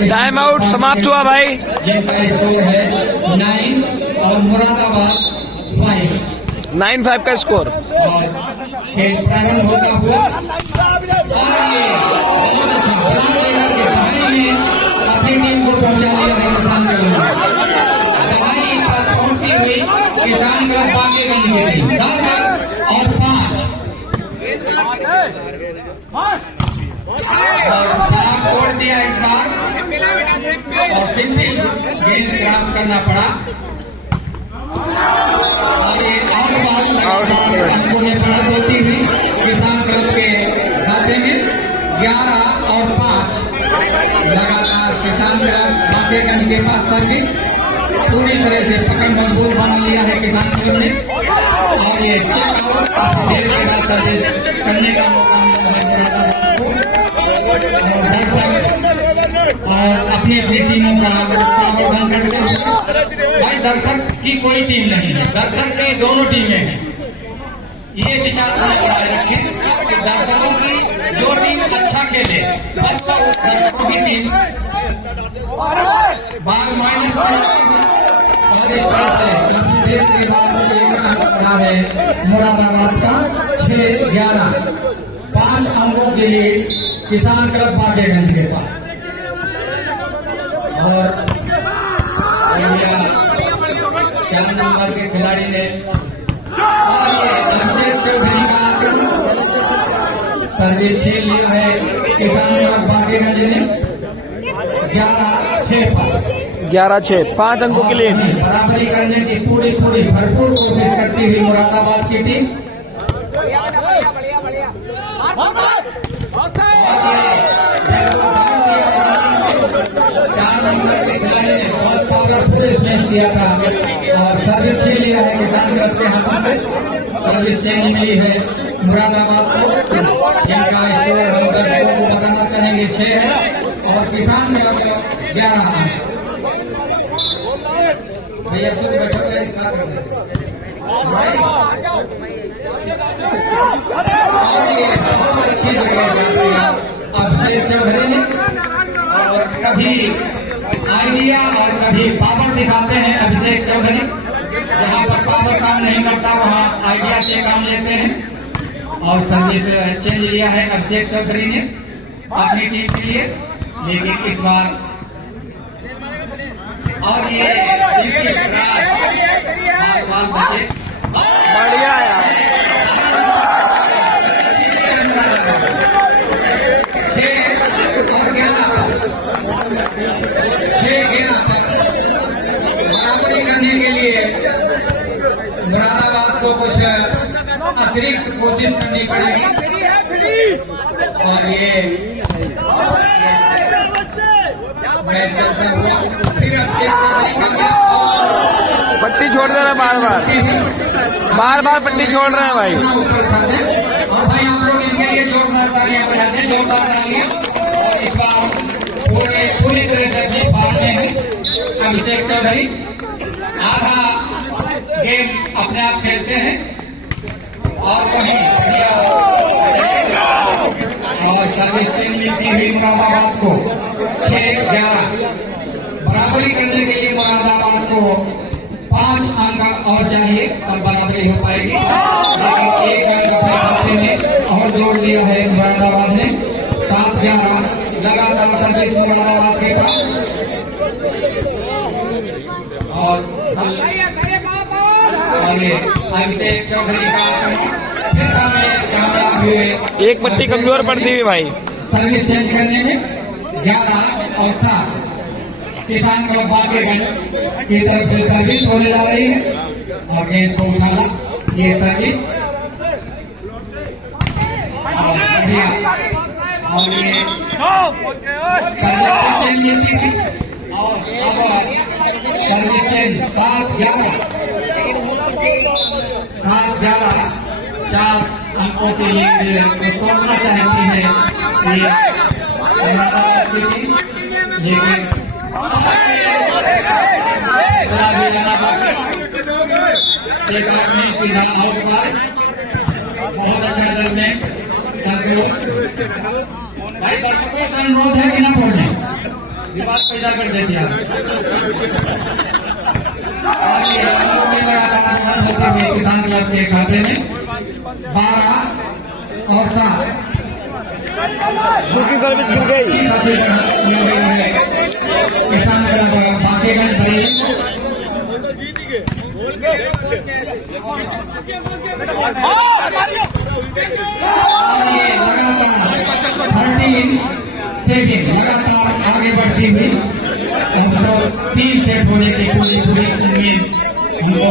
टाइम आउट समाप्त हुआ भाई। ये स्कोर है 9 और मुरादाबाद 5। 9-5 का स्कोर। और खेल प्रारंभ होता हुआ और ये बहुत अच्छा बल्लेबाज के दहाई में अपनी टीम को पहुंचा दिया है किसान क्लब। दहाई पर पहुंचती हुई किसान क्लब बांकेगंज की टीम 10 और 5 और ब्लॉक तोड़ दिया इस बार और सिंपल गेंद क्रॉस करना पड़ा। और ये आउट बॉल अंकों में बढ़त होती हुई किसान क्लब के खाते में 11 और 5। लगातार किसान क्लब बांकेगंज के पास सर्विस पूरी तरह से पकड़ मजबूत बना लिया है किसान क्लब ने। और ये चेक आउट देर के बाद सर्विस करने का मौका मिला है मुरादाबाद को। और दर्शक और अपनी अपनी टीमों का प्रावधान करते हुए, भाई दर्शक की कोई टीम नहीं है, दर्शक की दोनों टीमें हैं। ये विचार रखें कि दर्शकों की जो टीम अच्छा खेले बस तो दर्शकों की टीम बार माइनस और इस तरह से मुरादाबाद का 6-11 5 अंकों के लिए किसान क्लब बांकेगंज के पास। और 4 नंबर के खिलाड़ी ने और ये अभिषेक चौधरी का सर्विस छीन लिया है किसान बागेगंज ने 11-6 पर। 11-6 5 अंकों के लिए बराबरी करने की पूरी भरपूर कोशिश करती हुई मुरादाबाद की टीम। चार नंबर के खिलाड़ी ने बहुत पावरफुल स्मैश किया था और सर्विस छीन लिया है किसान क्लब के हाथों से। सर्विस चेंज मिली है मुरादाबाद को, जिनका स्कोर हम दर्शकों को बताना चाहेंगे 6 है और किसान क्लब 11 है। भैया सुन बैठो क्या कर रहे बहुत अच्छी जगह अभिषेक चौधरी ने, और कभी आइडिया और कभी पावर दिखाते हैं अभिषेक चौधरी। जहां पर पावर काम नहीं करता वहां आइडिया से काम लेते हैं और सर्विस चेंज लिया है अभिषेक चौधरी ने अपनी टीम के लिए। लेकिन इस बार और ये बचे बढ़िया यार। 6-11 बराबरी करने के लिए मुरादाबाद को कुछ अतिरिक्त कोशिश करनी पड़ेगी। और ये मैच चलते हुए फिर अभिषेक चौधरी का पट्टी छोड़ दे रहे बार बार पट्टी छोड़ रहे हैं भाई। और भाई आप लोग इनके लिए जोरदार तालियां बजाते हैं, जोरदार तालियां। और इस बार पूरी तरह से जीत पाते हैं अभिषेक चौधरी। आधा गेम अपने आप खेलते हैं और वहीं और सर्विस चेंज मिलती हुई मुरादाबाद को 6-11 बराबरी करने के लिए मुरादाबाद को 5 अंक और चाहिए और बराबरी हो पाएगी। लेकिन एक अंक में और जोड़ लिया है मुरादाबाद ने। 7-11 लगातार सर्विस मुरादाबाद के पास और अभिषेक चौधरी का फिर कामयाब हुए। एक पट्टी कमजोर पड़ती हुई भाई। सर्विस चेंज करने में 11 और 7 किसान क्लब बागेगंज की तरफ से सर्विस होने जा रही है और गेंद को उछाला ये सर्विस और ये सर्विस चेंज मिलती थी और अब सर्विस चेंज 7-11 4 अंकों के लिए तोड़ना चाहती है लेकिन नहीं सीधा आउट पार। बहुत अच्छा करने भाई दर्शकों से अनुरोध है कि न पढ़ने विवाद पैदा कर देते हैं। लगातार होते हुए किसान क्लब के खाते में 12 और 7 सूखी सर्विस गिर गई। किसान क्लब बागेगंज बड़ी लगातार आगे बढ़ती हुई हमको 3 सेट होने की पूरी उम्मीद हमको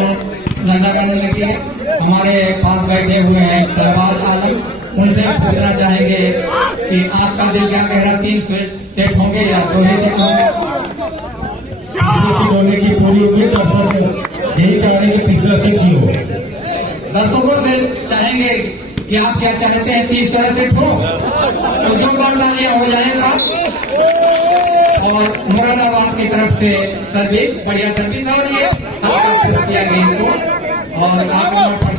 नजर आने लगी है। हमारे पास बैठे हुए हैं शहबाज आलम, उनसे पूछना चाहेंगे कि आपका दिल क्या कह रहा है, 3 सेट होंगे या 2 ही सेट होंगे? होने की पूरी उम्मीद यही चाहेंगे कि तीसरा सेट ही हो। दर्शकों से चाहेंगे कि आप क्या चाहते हैं, तीसरा सेट हो तो जो बॉल डालिया हो जाएगा। और मुरादाबाद की तरफ से सर्विस बढ़िया सर्विस और ये किया गेम को और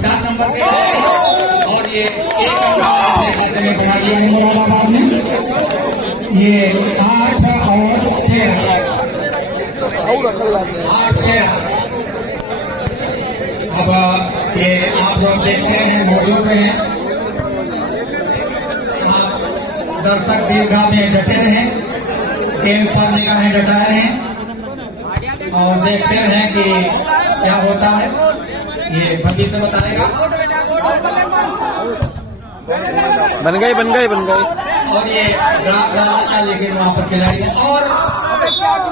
4 नंबर के और ये 1 खाते में बढ़ा लिया है मुरादाबाद ने। ये 8 और 13 अब ये आप लोग देखते हैं मौजूद हैं, दर्शक दीर्घा में डटे रहे, गेम पर निगाहें डटाए रहे और देखते रहे कि क्या होता है। ये बंदी से बताएगा। बन गई और ये राजा लेकिन वहां पर खिलाड़ी है और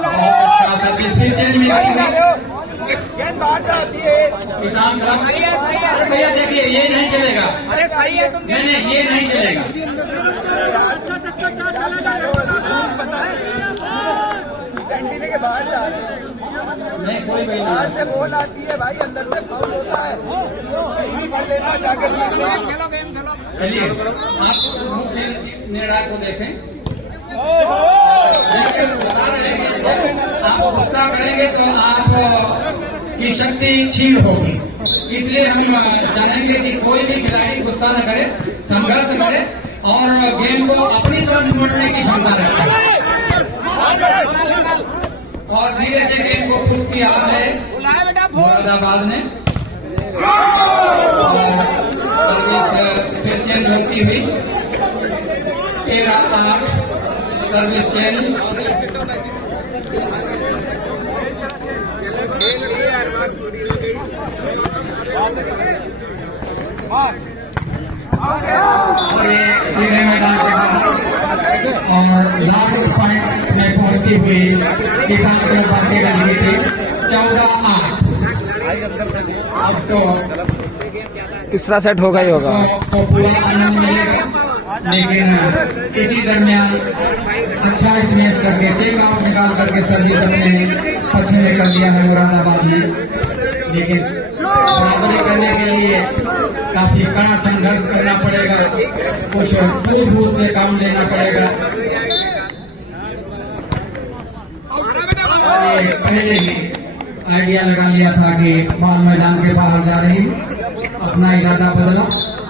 अच्छा सा डिस्प्ले चेंज में आई है किसान क्लब। भैया देखिए ये नहीं चलेगा, नहीं ये नहीं चलेगा। नहीं कोई भाई नहीं से बोल आती है भाई, अंदर से फाउल होता है। चलिए आप मुख्य निर्णय को देखें। आप गुस्सा करेंगे तो आप की शक्ति छीन होगी, इसलिए हम चाहेंगे कि कोई भी खिलाड़ी गुस्सा न करे, संघर्ष करे और गेम को अपनी तरफ मोड़ने की क्षमता रखे और धीरे से गेम को पुश किया है मुरादाबाद ने। फिर चेंज होती हुई 13-8 सर्विस चेंज। सीधे मैदान के बाद और लास्ट पॉइंट में पहुंचती हुई किसान क्लब बाकी रही थी 14-8। अब तो तीसरा सेट होगा ही होगा। तो पूरा आनंद मिलेगा, लेकिन इसी दरमियान अच्छा स्मैश करके चेक आउट निकाल करके सर्विस अपने पक्ष में कर लिया है मुरादाबाद ने। लेकिन बराबरी करने के लिए काफी कड़ा संघर्ष करना पड़ेगा, कुछ सूझबूझ से काम लेना पड़ेगा। पहले ही आइडिया लगा लिया था कि बॉल मैदान के बाहर जा रही, अपना इरादा बदला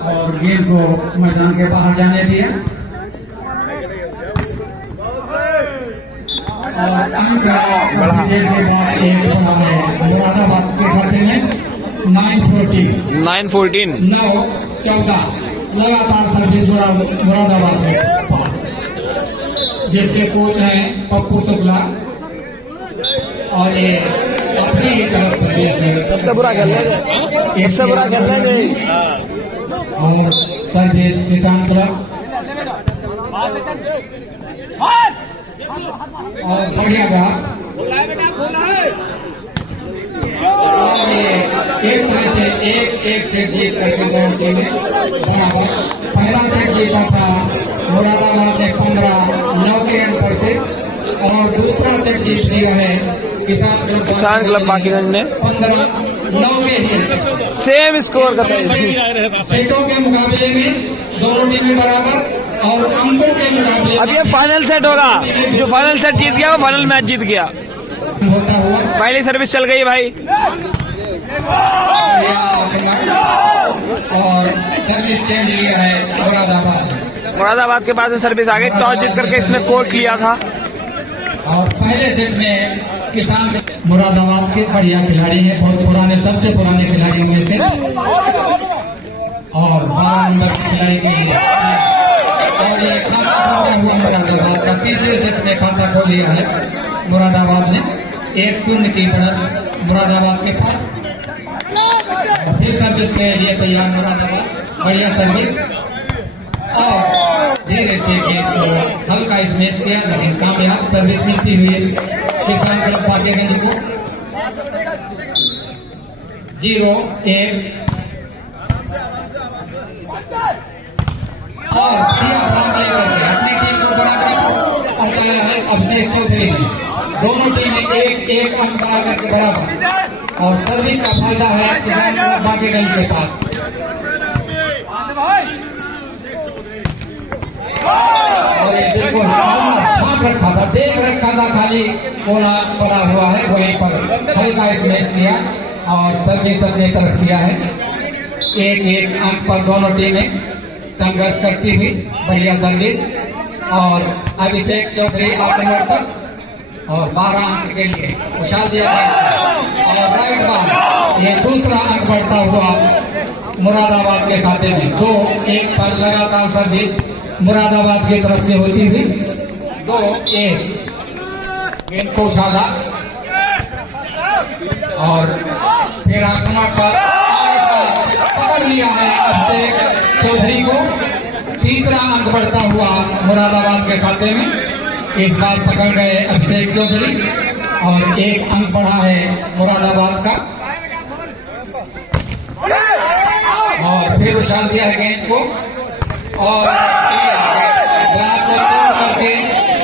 और गेम को मैदान के बाहर जाने दिया। और अंक देर के बाद एक मुरादाबाद के खाते में 9-14 9-14 लगातार सर्विस मुरादाबाद के पास, जिसके कोच हैं पप्पू शुक्ला और ये अपनी तरफ सर्विस सबसे बुरा खेल लेंगे और सर्विस किसान क्लब और बढ़िया बात। और ये एक तरह से एक सेट जीत करके दोनों टीमें बराबर। पहला सेट जीता था मुरादाबाद ने 15-9 के अंतर से और दूसरा सेट जीत लिया है किसान क्लब बाकीगंज ने 15-9 के ही सेम स्कोर करते हैं। सेटों के मुकाबले में दोनों टीमें बराबर और अंकों के मुकाबले अब ये फाइनल सेट होगा, जो फाइनल सेट जीत गया वो फाइनल मैच जीत गया। होता हुआ पहली सर्विस चल गई भाई और सर्विस चेंज लिया है मुरादाबाद के बाद में सर्विस आ गई। टॉस जीत करके इसने कोर्ट लिया था और पहले सेट में किसान मुरादाबाद के बढ़िया खिलाड़ी हैं, बहुत पुराने, सबसे पुराने खिलाड़ियों में से और 12 नंबर खिलाड़ी के लिए और ये खाता खोला हुआ मुरादाबाद का। तीसरे सेट में खाता खोल लिया है मुरादाबाद ने 1-0 की बढ़त मुरादाबाद के पास। फिर सर्विस के लिए तैयार मुरादाबाद, बढ़िया सर्विस और धीरे से गेम को हल्का स्मैश किया लेकिन कामयाब सर्विस मिलती हुई किसान क्लब बाकीगंज को 0-1 और भाग लेकर के अपनी टीम को बराबर पहुंचाया है अभिषेक चौधरी ने। दोनों टीमें 1-1 अंक बना करके बराबर और सर्विस का फायदा है किसान क्लब बाकीगंज के पास। और ये देखो छाप रखा था, देख रखा था, खाली कोना पड़ा हुआ है, वहीं पर हल्का स्मैश किया और सर्विस अपनी तरफ किया है। 1-1 अंक पर दोनों टीमें संघर्ष करती हुई बढ़िया सर्विस और अभिषेक चौधरी ऑपरेटर पर और 12 अंक के लिए उछाल दिया गया और राइट बार ये दूसरा अंक बढ़ता हुआ मुरादाबाद के खाते में। 2-1 पर लगातार सर्विस मुरादाबाद की तरफ से होती हुई 2-1 गेंद को उछाला और फिर आक्रमण पर लिया है अभिषेक चौधरी को। तीसरा अंक बढ़ता हुआ मुरादाबाद के खाते में। इस बार पकड़ गए अभिषेक चौधरी और एक अंक बढ़ा है मुरादाबाद का। और फिर उछाल दिया गेंद को और ग्राफ को तोड़ करके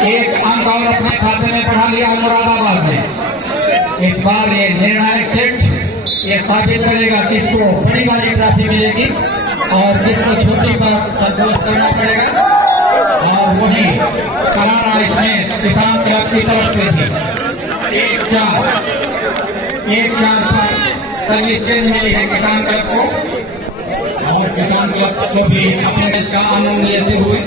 एक अंक और अपने खाते में बढ़ा लिया है मुरादाबाद ने। इस बार ये निर्णायक सेट ये साबित करेगा किसको बड़ी वाली ट्रॉफी मिलेगी और किसको छोटी पर संतोष करना पड़ेगा। और वही करारा इसमें किसान क्लब की तरफ से भी 1-4 पर सर्विस चेंज मिली है किसान क्लब को। और किसान क्लब को भी अपने देश का आनंद लेते हुए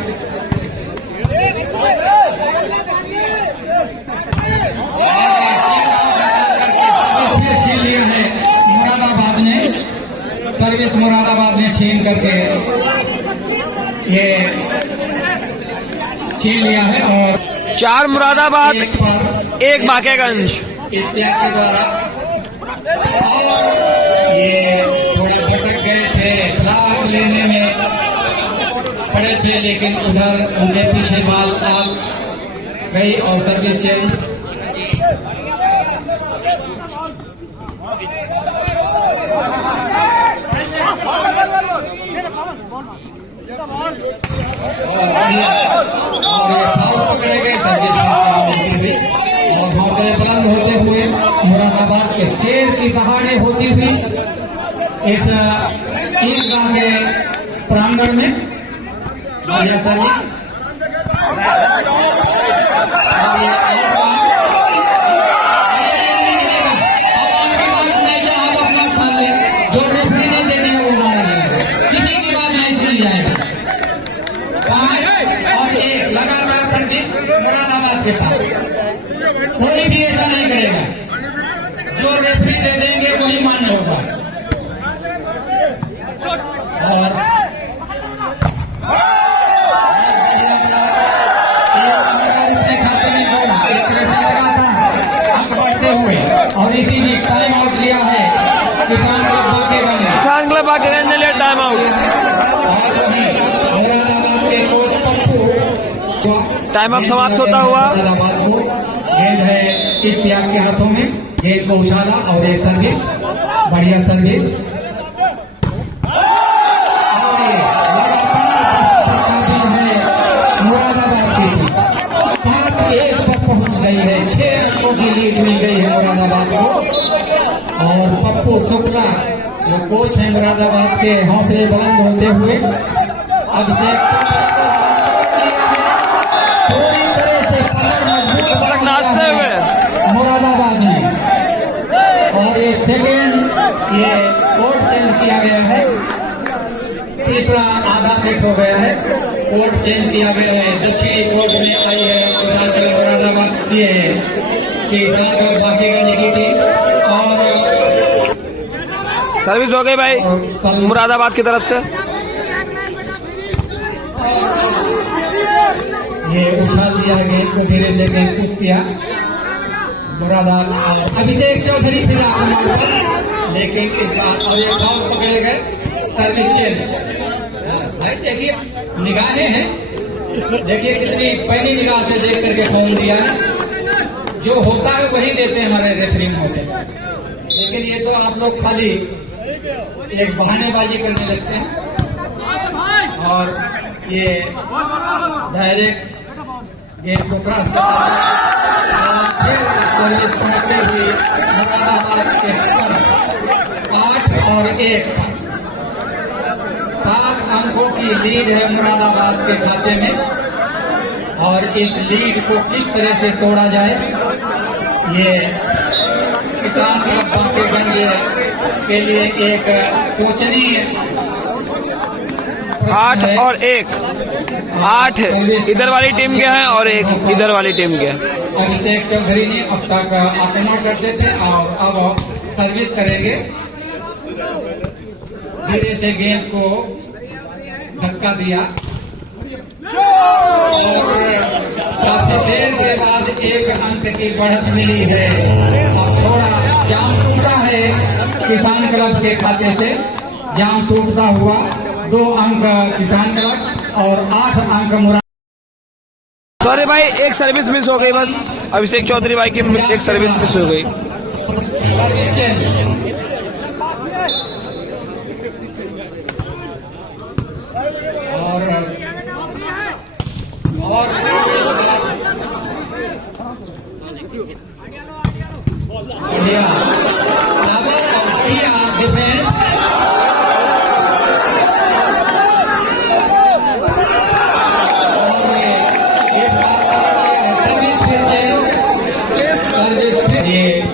छीन लिया है मुरादाबाद ने। सर्विस मुरादाबाद ने छीन करके ये छीन लिया है और 4 मुरादाबाद 1 बाकेगंज। इस त्याग के द्वारा और ये थोड़े भटक गए थे, फ्लाग लेने में पड़े थे, लेकिन उधर उनके पीछे बाल आ गई और सर्विस चेंज। और ये फाउल पकड़े गए सर्विस और हौसले बुलंद होते हुए मुरादाबाद के शेर की दहाड़े होती हुई इस ईदगाह के प्रांगण में बढ़िया सर्विस। जो रेफरी ने देने हैं वो माना जाएगा, किसी की बात नहीं सुनी जाएगी। 5 और 1 लगातार सर्विस मुरादाबाद के पास। कोई भी ऐसा नहीं करेगा, जो रेफरी दे देंगे वही मान्य होगा। और अपने खाते में दो एक तरह से लगातार अंक बढ़ते हुए और इसीलिए टाइम आउट लिया है किसान क्लब बाकेगंज। किसान क्लब बाकेगंज ने लिया टाइम आउट। मुरादाबाद के कोच पप्पू टाइम अप समाप्त होता हुआ गेंद है इस त्याग के हाथों में। गेंद को उछाला और एक सर्विस, बढ़िया सर्विस। मुरादाबाद की टीम 7-1 पर पहुंच गई है। 6 अंकों की लीड मिल गई है मुरादाबाद को। और पप्पू शुक्ला जो कोच है मुरादाबाद के, हौसले बुलंद होते हुए अभिषेक पूरी तरह से मजबूत नाचते हुए मुरादाबाद में। और ये सेकेंड ये कोर्ट चेंज किया गया है। तीसरा आधा सेट हो गया है, कोर्ट चेंज किया गया है। दक्षिणी कोर्ट में आई है किसान क्लब मुरादाबाद की है किसान क्लब बाकेगंज की थी। और सर्विस हो गई भाई मुरादाबाद की तरफ से। ये उछाल दिया गेंद को धीरे से महसूस किया मुरादाबाद। अभिषेक चौधरी फिर आक्रमण पर, लेकिन इस बार और एक फाउल पकड़े गए। Service change. भाई देखिए निगाहें हैं, देखिए कितनी पहली निगाह से देख करके फोन दिया है। जो होता है वही देते हैं हमारे रेफरी होते हैं, लेकिन ये तो आप लोग खाली एक बहानेबाजी करने लगते हैं और ये डायरेक्ट गेंद को क्रॉस करता है। फिर सर्विस पकड़ते हुए मुरादाबाद के 8 और 1 7 अंकों की लीड है मुरादाबाद के खाते में। और इस लीड को किस तरह से तोड़ा जाए, ये किसान क्लब बाकेगंज के लिए एक सोचनीय 8 और 1 8 इधर वाली टीम के हैं और 1 इधर वाली टीम के। अभिषेक चौधरी ने अब तक आक्रमण करते थे और अब सर्विस करेंगे। धीरे से गेंद को धक्का दिया और काफी देर के बाद 1 अंक की बढ़त मिली है। अब थोड़ा जाम टूटा है किसान क्लब के खाते से जाम टूटता हुआ 2 अंक किसान क्लब और 8 अंक मुरादाबाद। सॉरी भाई, एक सर्विस मिस हो गई बस। अभिषेक चौधरी भाई की एक सर्विस मिस हो गई। और बढ़िया डिफेंस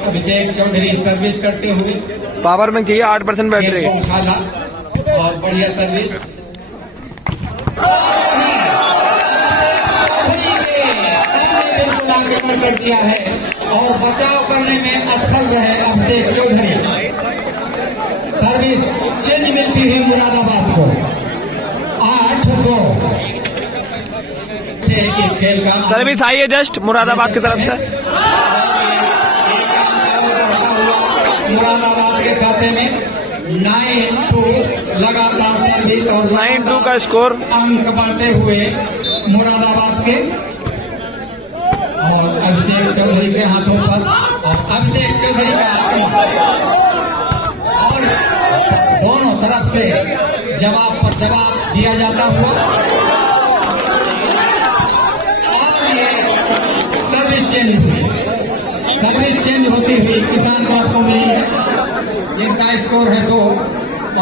अभिषेक चौधरी सर्विस करते हुए पावर में चाहिए 8% बैटरी। गौशाला और बढ़िया सर्विस बिल्कुल आक्रमण कर दिया है और बचाव करने में असफल रहे अभिषेक चौधरी। सर्विस चेंज मिलती है मुरादाबाद को 8-2। इस खेल का सर्विस आई है जस्ट मुरादाबाद की तरफ से। मुरादाबाद के खाते में 9-2 लगातार सर्विस और 9-2 का स्कोर। अंक बढ़ते हुए मुरादाबाद के और अभिषेक चौधरी के हाथों पर और अभिषेक चौधरी का आक्रमण और दोनों तरफ से जवाब पर जवाब दिया जाता हुआ और ये सर्विस चेंज हुई। सर्विस चेंज होती हुई किसान क्लब को मिली है, जिनका स्कोर है 2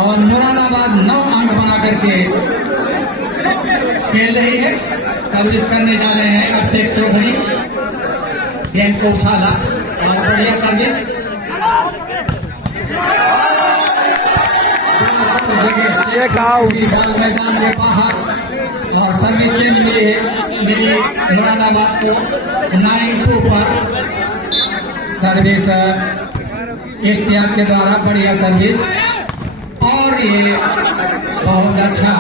और मुरादाबाद 9 अंक बना करके खेल रही है। सर्विस करने जा रहे हैं अभिषेक चौधरी, गेंद को उछाला और बढ़िया सर्विस चेक आउट। मैदान के बाहर और सर्विस चेंज मिली मुरादाबाद को 9-2 पर। सर्विस इश्तियाक के द्वारा बढ़िया सर्विस और ये बहुत अच्छा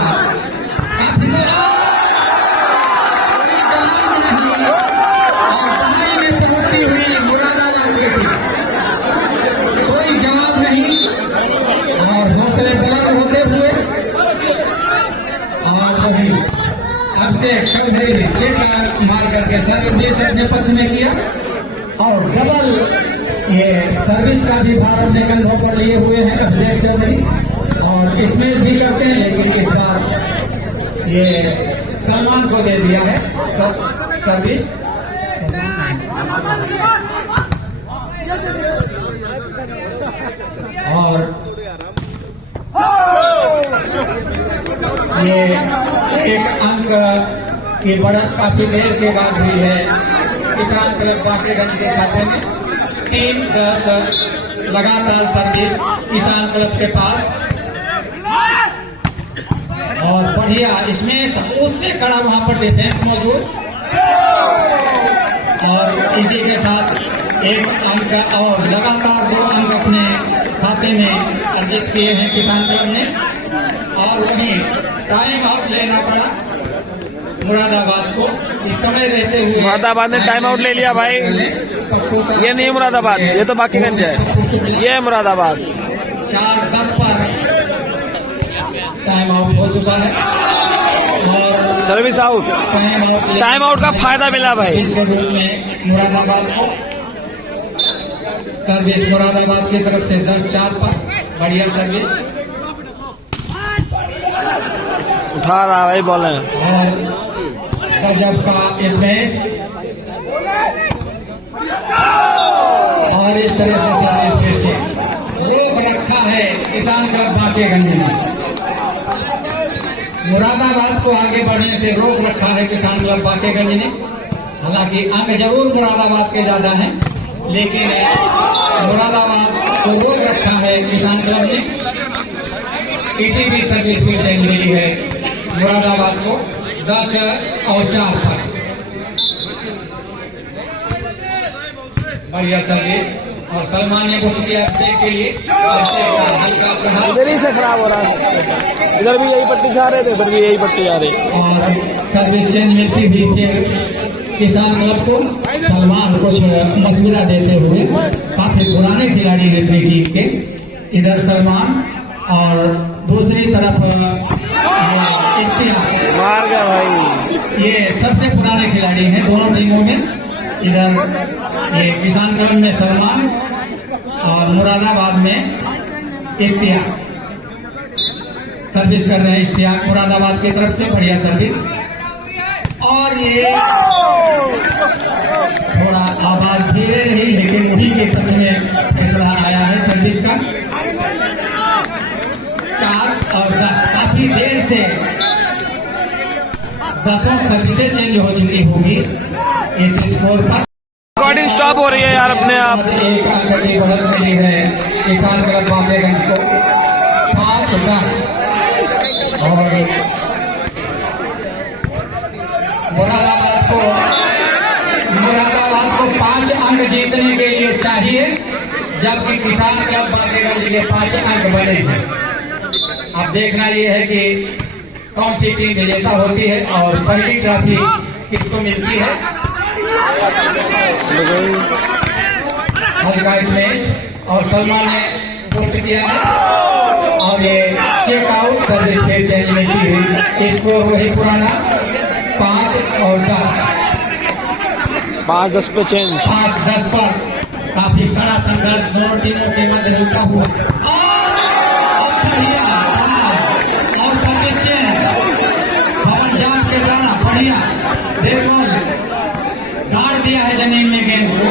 पहुंचती हुई मुरादाबाद की कोई जवाब नहीं और हौसले बुलंद होते हुए और वही अभिषेक चौधरी ने चेक मार करके सर्विस अपने पक्ष में किया और डबल ये सर्विस का भी भार अपने कंधों पर लिए हुए हैं अभिषेक चौधरी और इसमें भी करते हैं, लेकिन इस बार ये सलमान को दे दिया है सर्विस। और ये एक अंक की बढ़त काफी देर के बाद हुई है किसान क्लब बाकेगंज के खाते में। 3-10 लगातार सर्विस किसान क्लब के पास और बढ़िया इसमें उससे कड़ा वहां पर डिफेंस मौजूद और इसी के साथ एक अंक और लगातार 2 अंक अपने खाते में अर्जित किए हैं किसान क्लब ने। और वहीं टाइम आउट लेना पड़ा मुरादाबाद को इस समय रहते हुए। मुरादाबाद ने टाइम आउट ले लिया भाई। ये नहीं मुरादाबाद, ये तो बाकीगंज है, ये है मुरादाबाद। 4-10 पर टाइम आउट हो चुका है और सर्विस आउट। टाइम आउट का फायदा मिला भाई इसके रूप में मुरादाबाद को। सर्विस मुरादाबाद की तरफ से 10-4 पर बढ़िया सर्विस उठा रहा भाई बॉल है और गजब का स्मैश और इस तरह से सर्विस से रोक रखा है किसान क्लब बाकेगंज ने। मुरादाबाद को आगे बढ़ने से रोक रखा है किसान क्लब बाकेगंज ने। हालांकि अंक जरूर मुरादाबाद के ज्यादा हैं, लेकिन मुरादाबाद को रोक रखा है किसान क्लब ने। किसी भी सर्विस भी चेंज मिली है मुरादाबाद को 10-4 पर। बढ़िया सर्विस और सलमान ने कुछ किया के लिए हल्का इधर ही से खराब हो रहा है। इधर भी यही पट्टी जा रहे थे, इधर भी यही पट्टी जा रही। और सर्विस चेंज मिलती हुई फिर किसान क्लब को सलमान कुछ मशविरा देते हुए, काफी पुराने खिलाड़ी हैं अपनी टीम के। इधर सलमान और दूसरी तरफ इश्तियाक, मार गया भाई। ये सबसे पुराने खिलाड़ी हैं दोनों टीमों में। इधर ये किसानगंज में सलमान और मुरादाबाद में इश्तियाक सर्विस कर रहे हैं। इश्तियाक मुरादाबाद की तरफ से बढ़िया सर्विस। और ये थोड़ा आवाज धीरे रही, लेकिन उन्हीं के पक्ष में फैसला आया है सर्विस का। 4 और 10 काफी देर से 10 सर्विसें चेंज हो चुकी होगी इस स्कोर पर। रिकॉर्डिंग स्टॉप हो रही है यार अपने आप। एक अंक की बढ़त मिली है किसान क्लब बॉम्बेगंज को 5-10। और मुरादाबाद को 5 अंक जीतने के लिए चाहिए, जबकि किसान क्लब बॉम्बेगंज के 5 अंक बने हैं। अब देखना ये है कि कौन सी टीम विजेता होती है और पहली ट्रॉफी किसको मिलती है। हल्का स्मैश और सलमान ने पोस्ट किया है और ये चेकआउट सर्विस फिर चेंज नहीं की हुई। स्कोर वही पुराना 5 और 10। 5-10 पे चेंज। 5-10 पर काफी कड़ा संघर्ष दोनों टीमों के मध्य होता हुआ। और सर्विस चेंज पवन जाट के द्वारा बढ़िया रेड बॉल गाड़ दिया है जमीन में गेंद को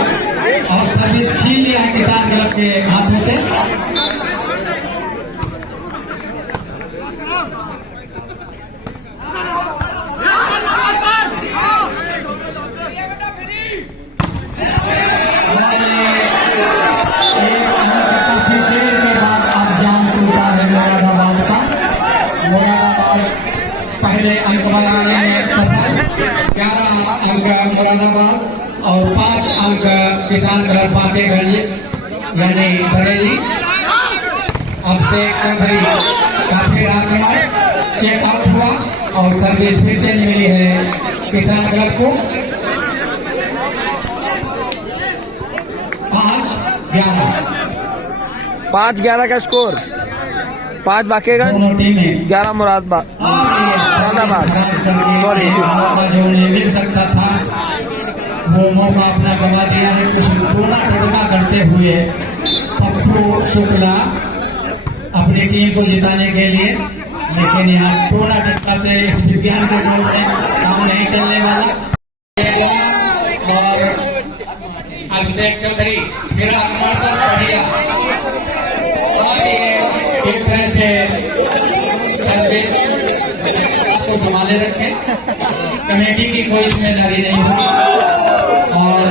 और सर्विस छीन लिया है किसान क्लब के हाथों से। काफी देर के बाद अब जान टूटा है मुरादाबाद का। मुरादाबाद पहले अंक बनाने में सफल। 11 अंक मुरादाबाद और 5 अंक किसान क्लब बांकेगंज यानी बरेली। अब से चौधरी काफी आक्रमण चेकआउट हुआ और सर्विस फिर चेंज मिली है किसान क्लब को। 5-11 का स्कोर। 5 बाकेगंज, दोनों टीमें 11 मुरादाबाद। सॉरी, जो उन्हें मिल सकता था वो मौका अपना गवा दिया है। कुछ टोला टटका करते हुए पप्पू शुक्ला अपनी टीम को जिताने के लिए, लेकिन यहाँ टोला टटका से इस विज्ञान के ग्रुप में काम नहीं चलने वाला। और अभिषेक चौधरी फिर बढ़िया एक तरह से आपको संभाले रखें। कमेटी की कोई जिम्मेदारी नहीं होगी। और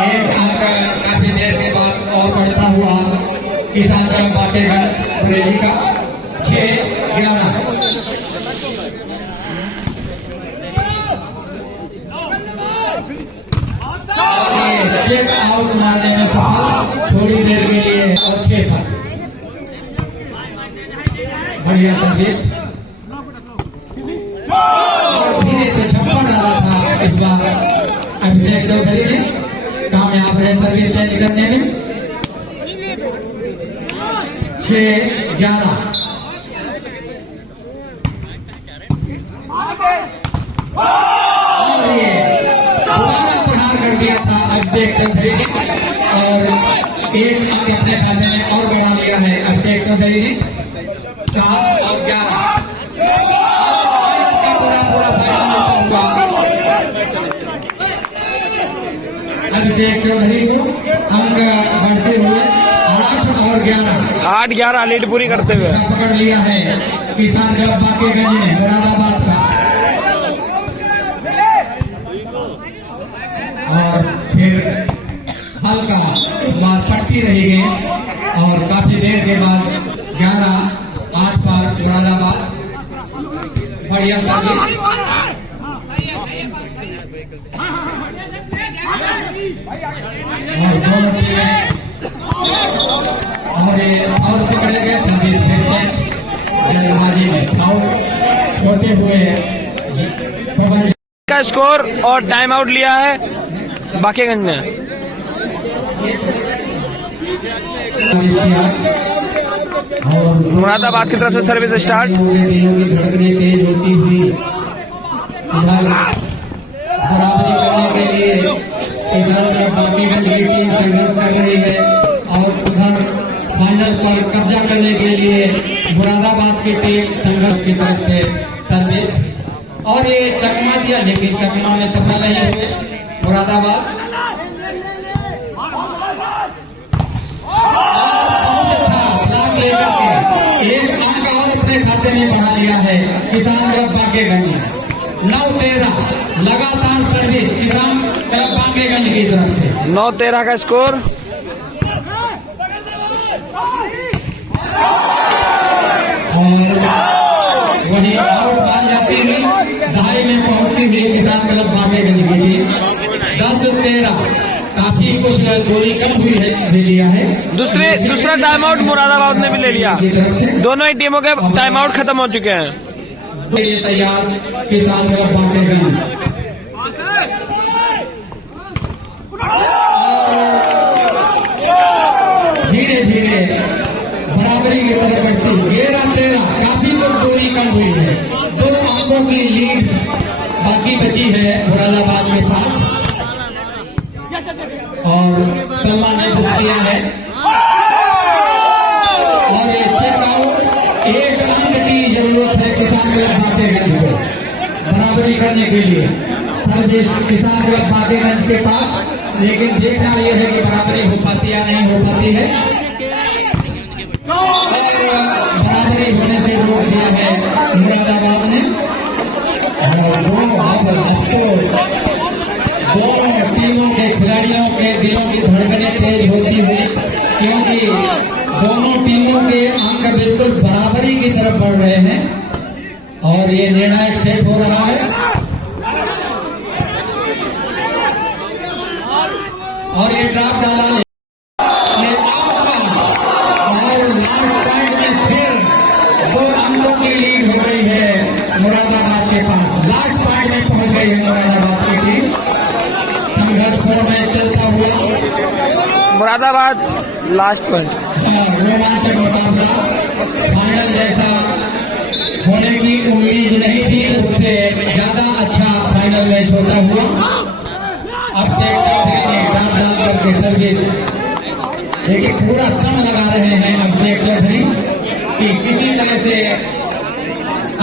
एक अंक काफी देर के बाद और बढ़ता हुआ किसान क्लब बाकेगंज बरेली का 6-11। चेक आउट मारने में सफल थोड़ी देर के लिए और 6 पर बढ़िया सर्विस। धीरे से छप्पा डाला था इस बार अभिषेक चौधरी ने, कामयाब है सर्विस चेंज करने में। 6-11। और ये दोबारा प्रहार कर दिया था अभिषेक चौधरी ने और एक अंक अपने खाते में और बढ़ा लिया है अभिषेक चौधरी ने। 4 और 11 पूरा फाइनल होता हुआ अभिषेक चौधरी को अंक बढ़ते हुए 8-11 लीड पूरी करते हुए पकड़ लिया है किसान क्लब बाकेगंज ने मुरादाबाद का। और फिर हल्का इस बार पट्टी रही गई और काफी देर के बाद 11-8 पर मुरादाबाद बढ़िया सर्विस। और दोनों टीमें और पकड़े गए सर्विस फिर चेंज जल्दबाजी में आउट होते हुए का स्कोर और टाइम आउट लिया है बाकेगंज ने। और मुरादाबाद की तरफ से सर्विस स्टार्ट। दिलों की धड़कनें तेज होती हुई इधर बराबरी करने के लिए इधर बाकीगंज की टीम संघर्ष कर रही है और उधर फाइनल पर कब्जा करने के लिए मुरादाबाद की टीम संघर्ष की तरफ से सर्विस, और ये चकमा दिया लेकिन चकमा में सफल नहीं हुए मुरादाबाद। बहुत अच्छा ब्लॉक लेकर के एक अंक और अपने खाते में बढ़ा लिया है किसान क्लब बांकेगंज। 9-13 लगातार सर्विस किसान क्लब बांकेगंज की तरफ से। 9-13 का स्कोर। और वही आउट बाल जाती हुई दहाई में पहुंचती हुई किसान क्लब बांकेगंज की टीम। 10-13 काफी कुछ दूरी कम हुई है, ले लिया है। दूसरा टाइम आउट मुरादाबाद ने भी ले लिया। दोनों ही टीमों के टाइम आउट खत्म हो चुके हैं। ये तैयार किसान क्लब बांकेगंज। धीरे धीरे बराबरी की तरफ बढ़ती 11-13 काफी कुछ दूरी कम हुई है। 2 अंकों की लीड बाकी बची है मुरादाबाद के पास और सलमान ने बुक किया है और ये चेक आउट 1 अंक की जरूरत है किसान क्लब बांकेगंज को बराबरी करने के लिए। सर्विस किसान क्लब बांकेगंज के पास, लेकिन देखना यह है कि बराबरी हो पाती या नहीं हो पाती है। बराबरी होने से रोक दिया है मुरादाबाद ने। और दोनों टीमों के खिलाड़ियों के दिलों की धड़कनें तेज होती हुई, क्योंकि दोनों टीमों के अंक बिल्कुल बराबरी की तरफ बढ़ रहे हैं और ये निर्णायक सेट हो रहा है। और ये ड्राफ्ट डाला ये आपका और लास्ट पॉइंट में फिर 2 अंकों की लीड हो गई है मुरादाबाद के पास। लास्ट पॉइंट में पहुंच गई है मुरादाबाद की टीम। संघर्ष में चलता हुआ मुरादाबाद लास्ट पॉइंट। रोमांचक मुकाबला फाइनल जैसा होने की उम्मीद नहीं थी, उससे ज्यादा अच्छा फाइनल मैच होता हुआ। अब शेख चौधरी ने डाल डाल करके सर्विस, लेकिन पूरा दम लगा रहे हैं अब शेख चौधरी कि किसी तरह से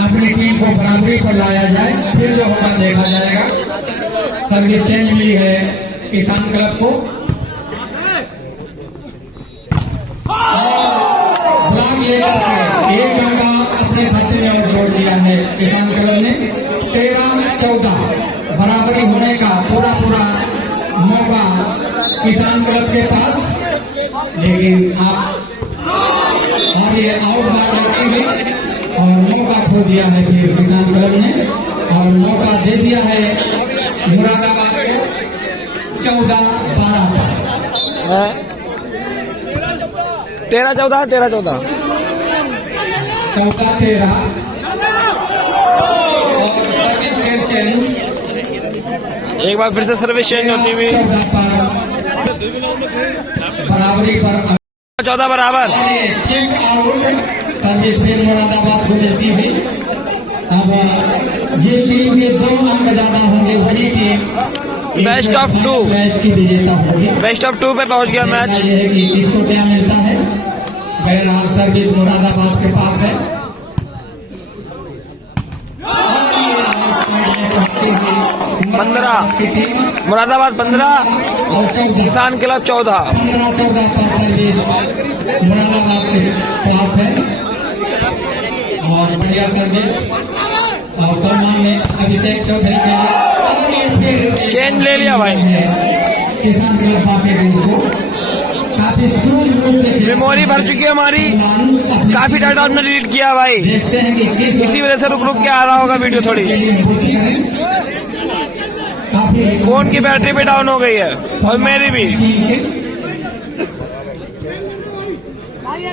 अपनी टीम को बराबरी पर लाया जाए, फिर जो होगा देखा जाएगा। सर्विस चेंज मिली है किसान क्लब को। ब्लॉक लेकर एक अंका अपने खाते में और जोड़ दिया है किसान क्लब ने। 13-14 बराबरी होने का पूरा मौका किसान क्लब के पास, लेकिन आप और ये आउट बार लगती हुई और मौका खो दिया है फिर किसान क्लब ने और मौका दे दिया है मुरादाबाद को 14-12 पर। 13-14 13-14 14-13 और सर्विस फिर चेंज। एक बार फिर से सर्विस चेंज होती हुई 14 पर बराबरी पर 14 बराबर। चेक आउट सर्विस फिर मुरादाबाद को मिलती हुई। अब जिस टीम के 2 अंक ज्यादा होंगे वही टीम बेस्ट ऑफ 2 मैच की विजेता होगी। बेस्ट ऑफ 2 पे पहुंच गया मैच। ये है कि किसको क्या मिलता है। बहरहाल सर्विस मुरादाबाद के पास है। और ये लास्ट पॉइंट में पहुंचती हुई 15 मुरादाबाद 15 और 14 किसान क्लब 14। 15-14 पर सर्विस मुरादाबाद के पास है और बढ़िया सर्विस और सलमान ने अभिषेक चौधरी के लिए और ये फिर चेंज ले लिया भाई। किसान क्लब बांकेगंज को काफी सूझबूझ से मेमोरी भर चुकी है हमारी। काफी टाइम में डिलीट किया भाई, देखते हैं कि किस इसी वजह से रुक के आ रहा होगा वीडियो थोड़ी। काफी फोन की बैटरी भी डाउन हो गई है और मेरी भी।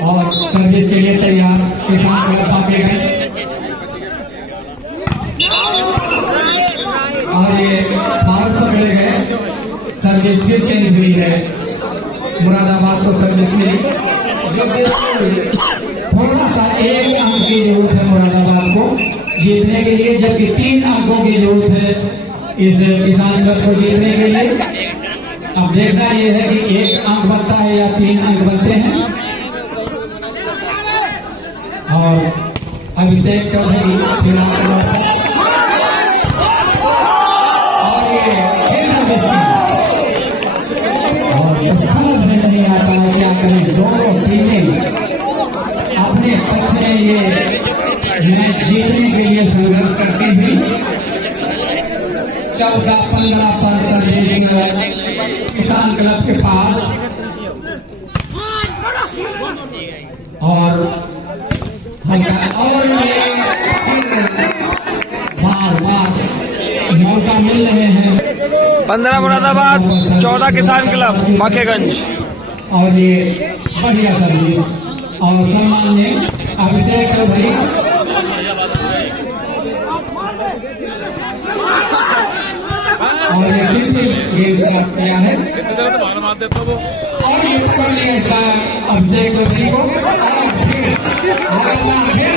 और सर्विस के लिए तैयार किसान क्लब बांकेगंज। और ये फाउल पकड़े गए, सर्विस फिर चेंज हुई है मुरादाबाद को सर्विस मिली। थोड़ा सा एक अंक की जरूरत है मुरादाबाद को जीतने के लिए, जबकि 3 अंकों की जरूरत है इस किसान कप को जीतने के लिए। अब देखना यह है कि 1 अंक बनता है या 3 अंक बनते हैं। और अभिषेक चौधरी और ये और समझ में नहीं आता है क्या करें। दोनों टीमें अपने पक्ष में ये मैच जीतने के लिए संघर्ष करती हुई 14-15 किसान क्लब के पास। और बार मौका मिल रहे हैं। 15 मुरादाबाद, 14 किसान क्लब बाकेगंज। और ये बढ़िया सर्विस और सम्मान्य अभिषेक चौधरी और ये सिंपल गेम किया है और ये पकड़ लिया अभिषेक चौधरी को। और फिर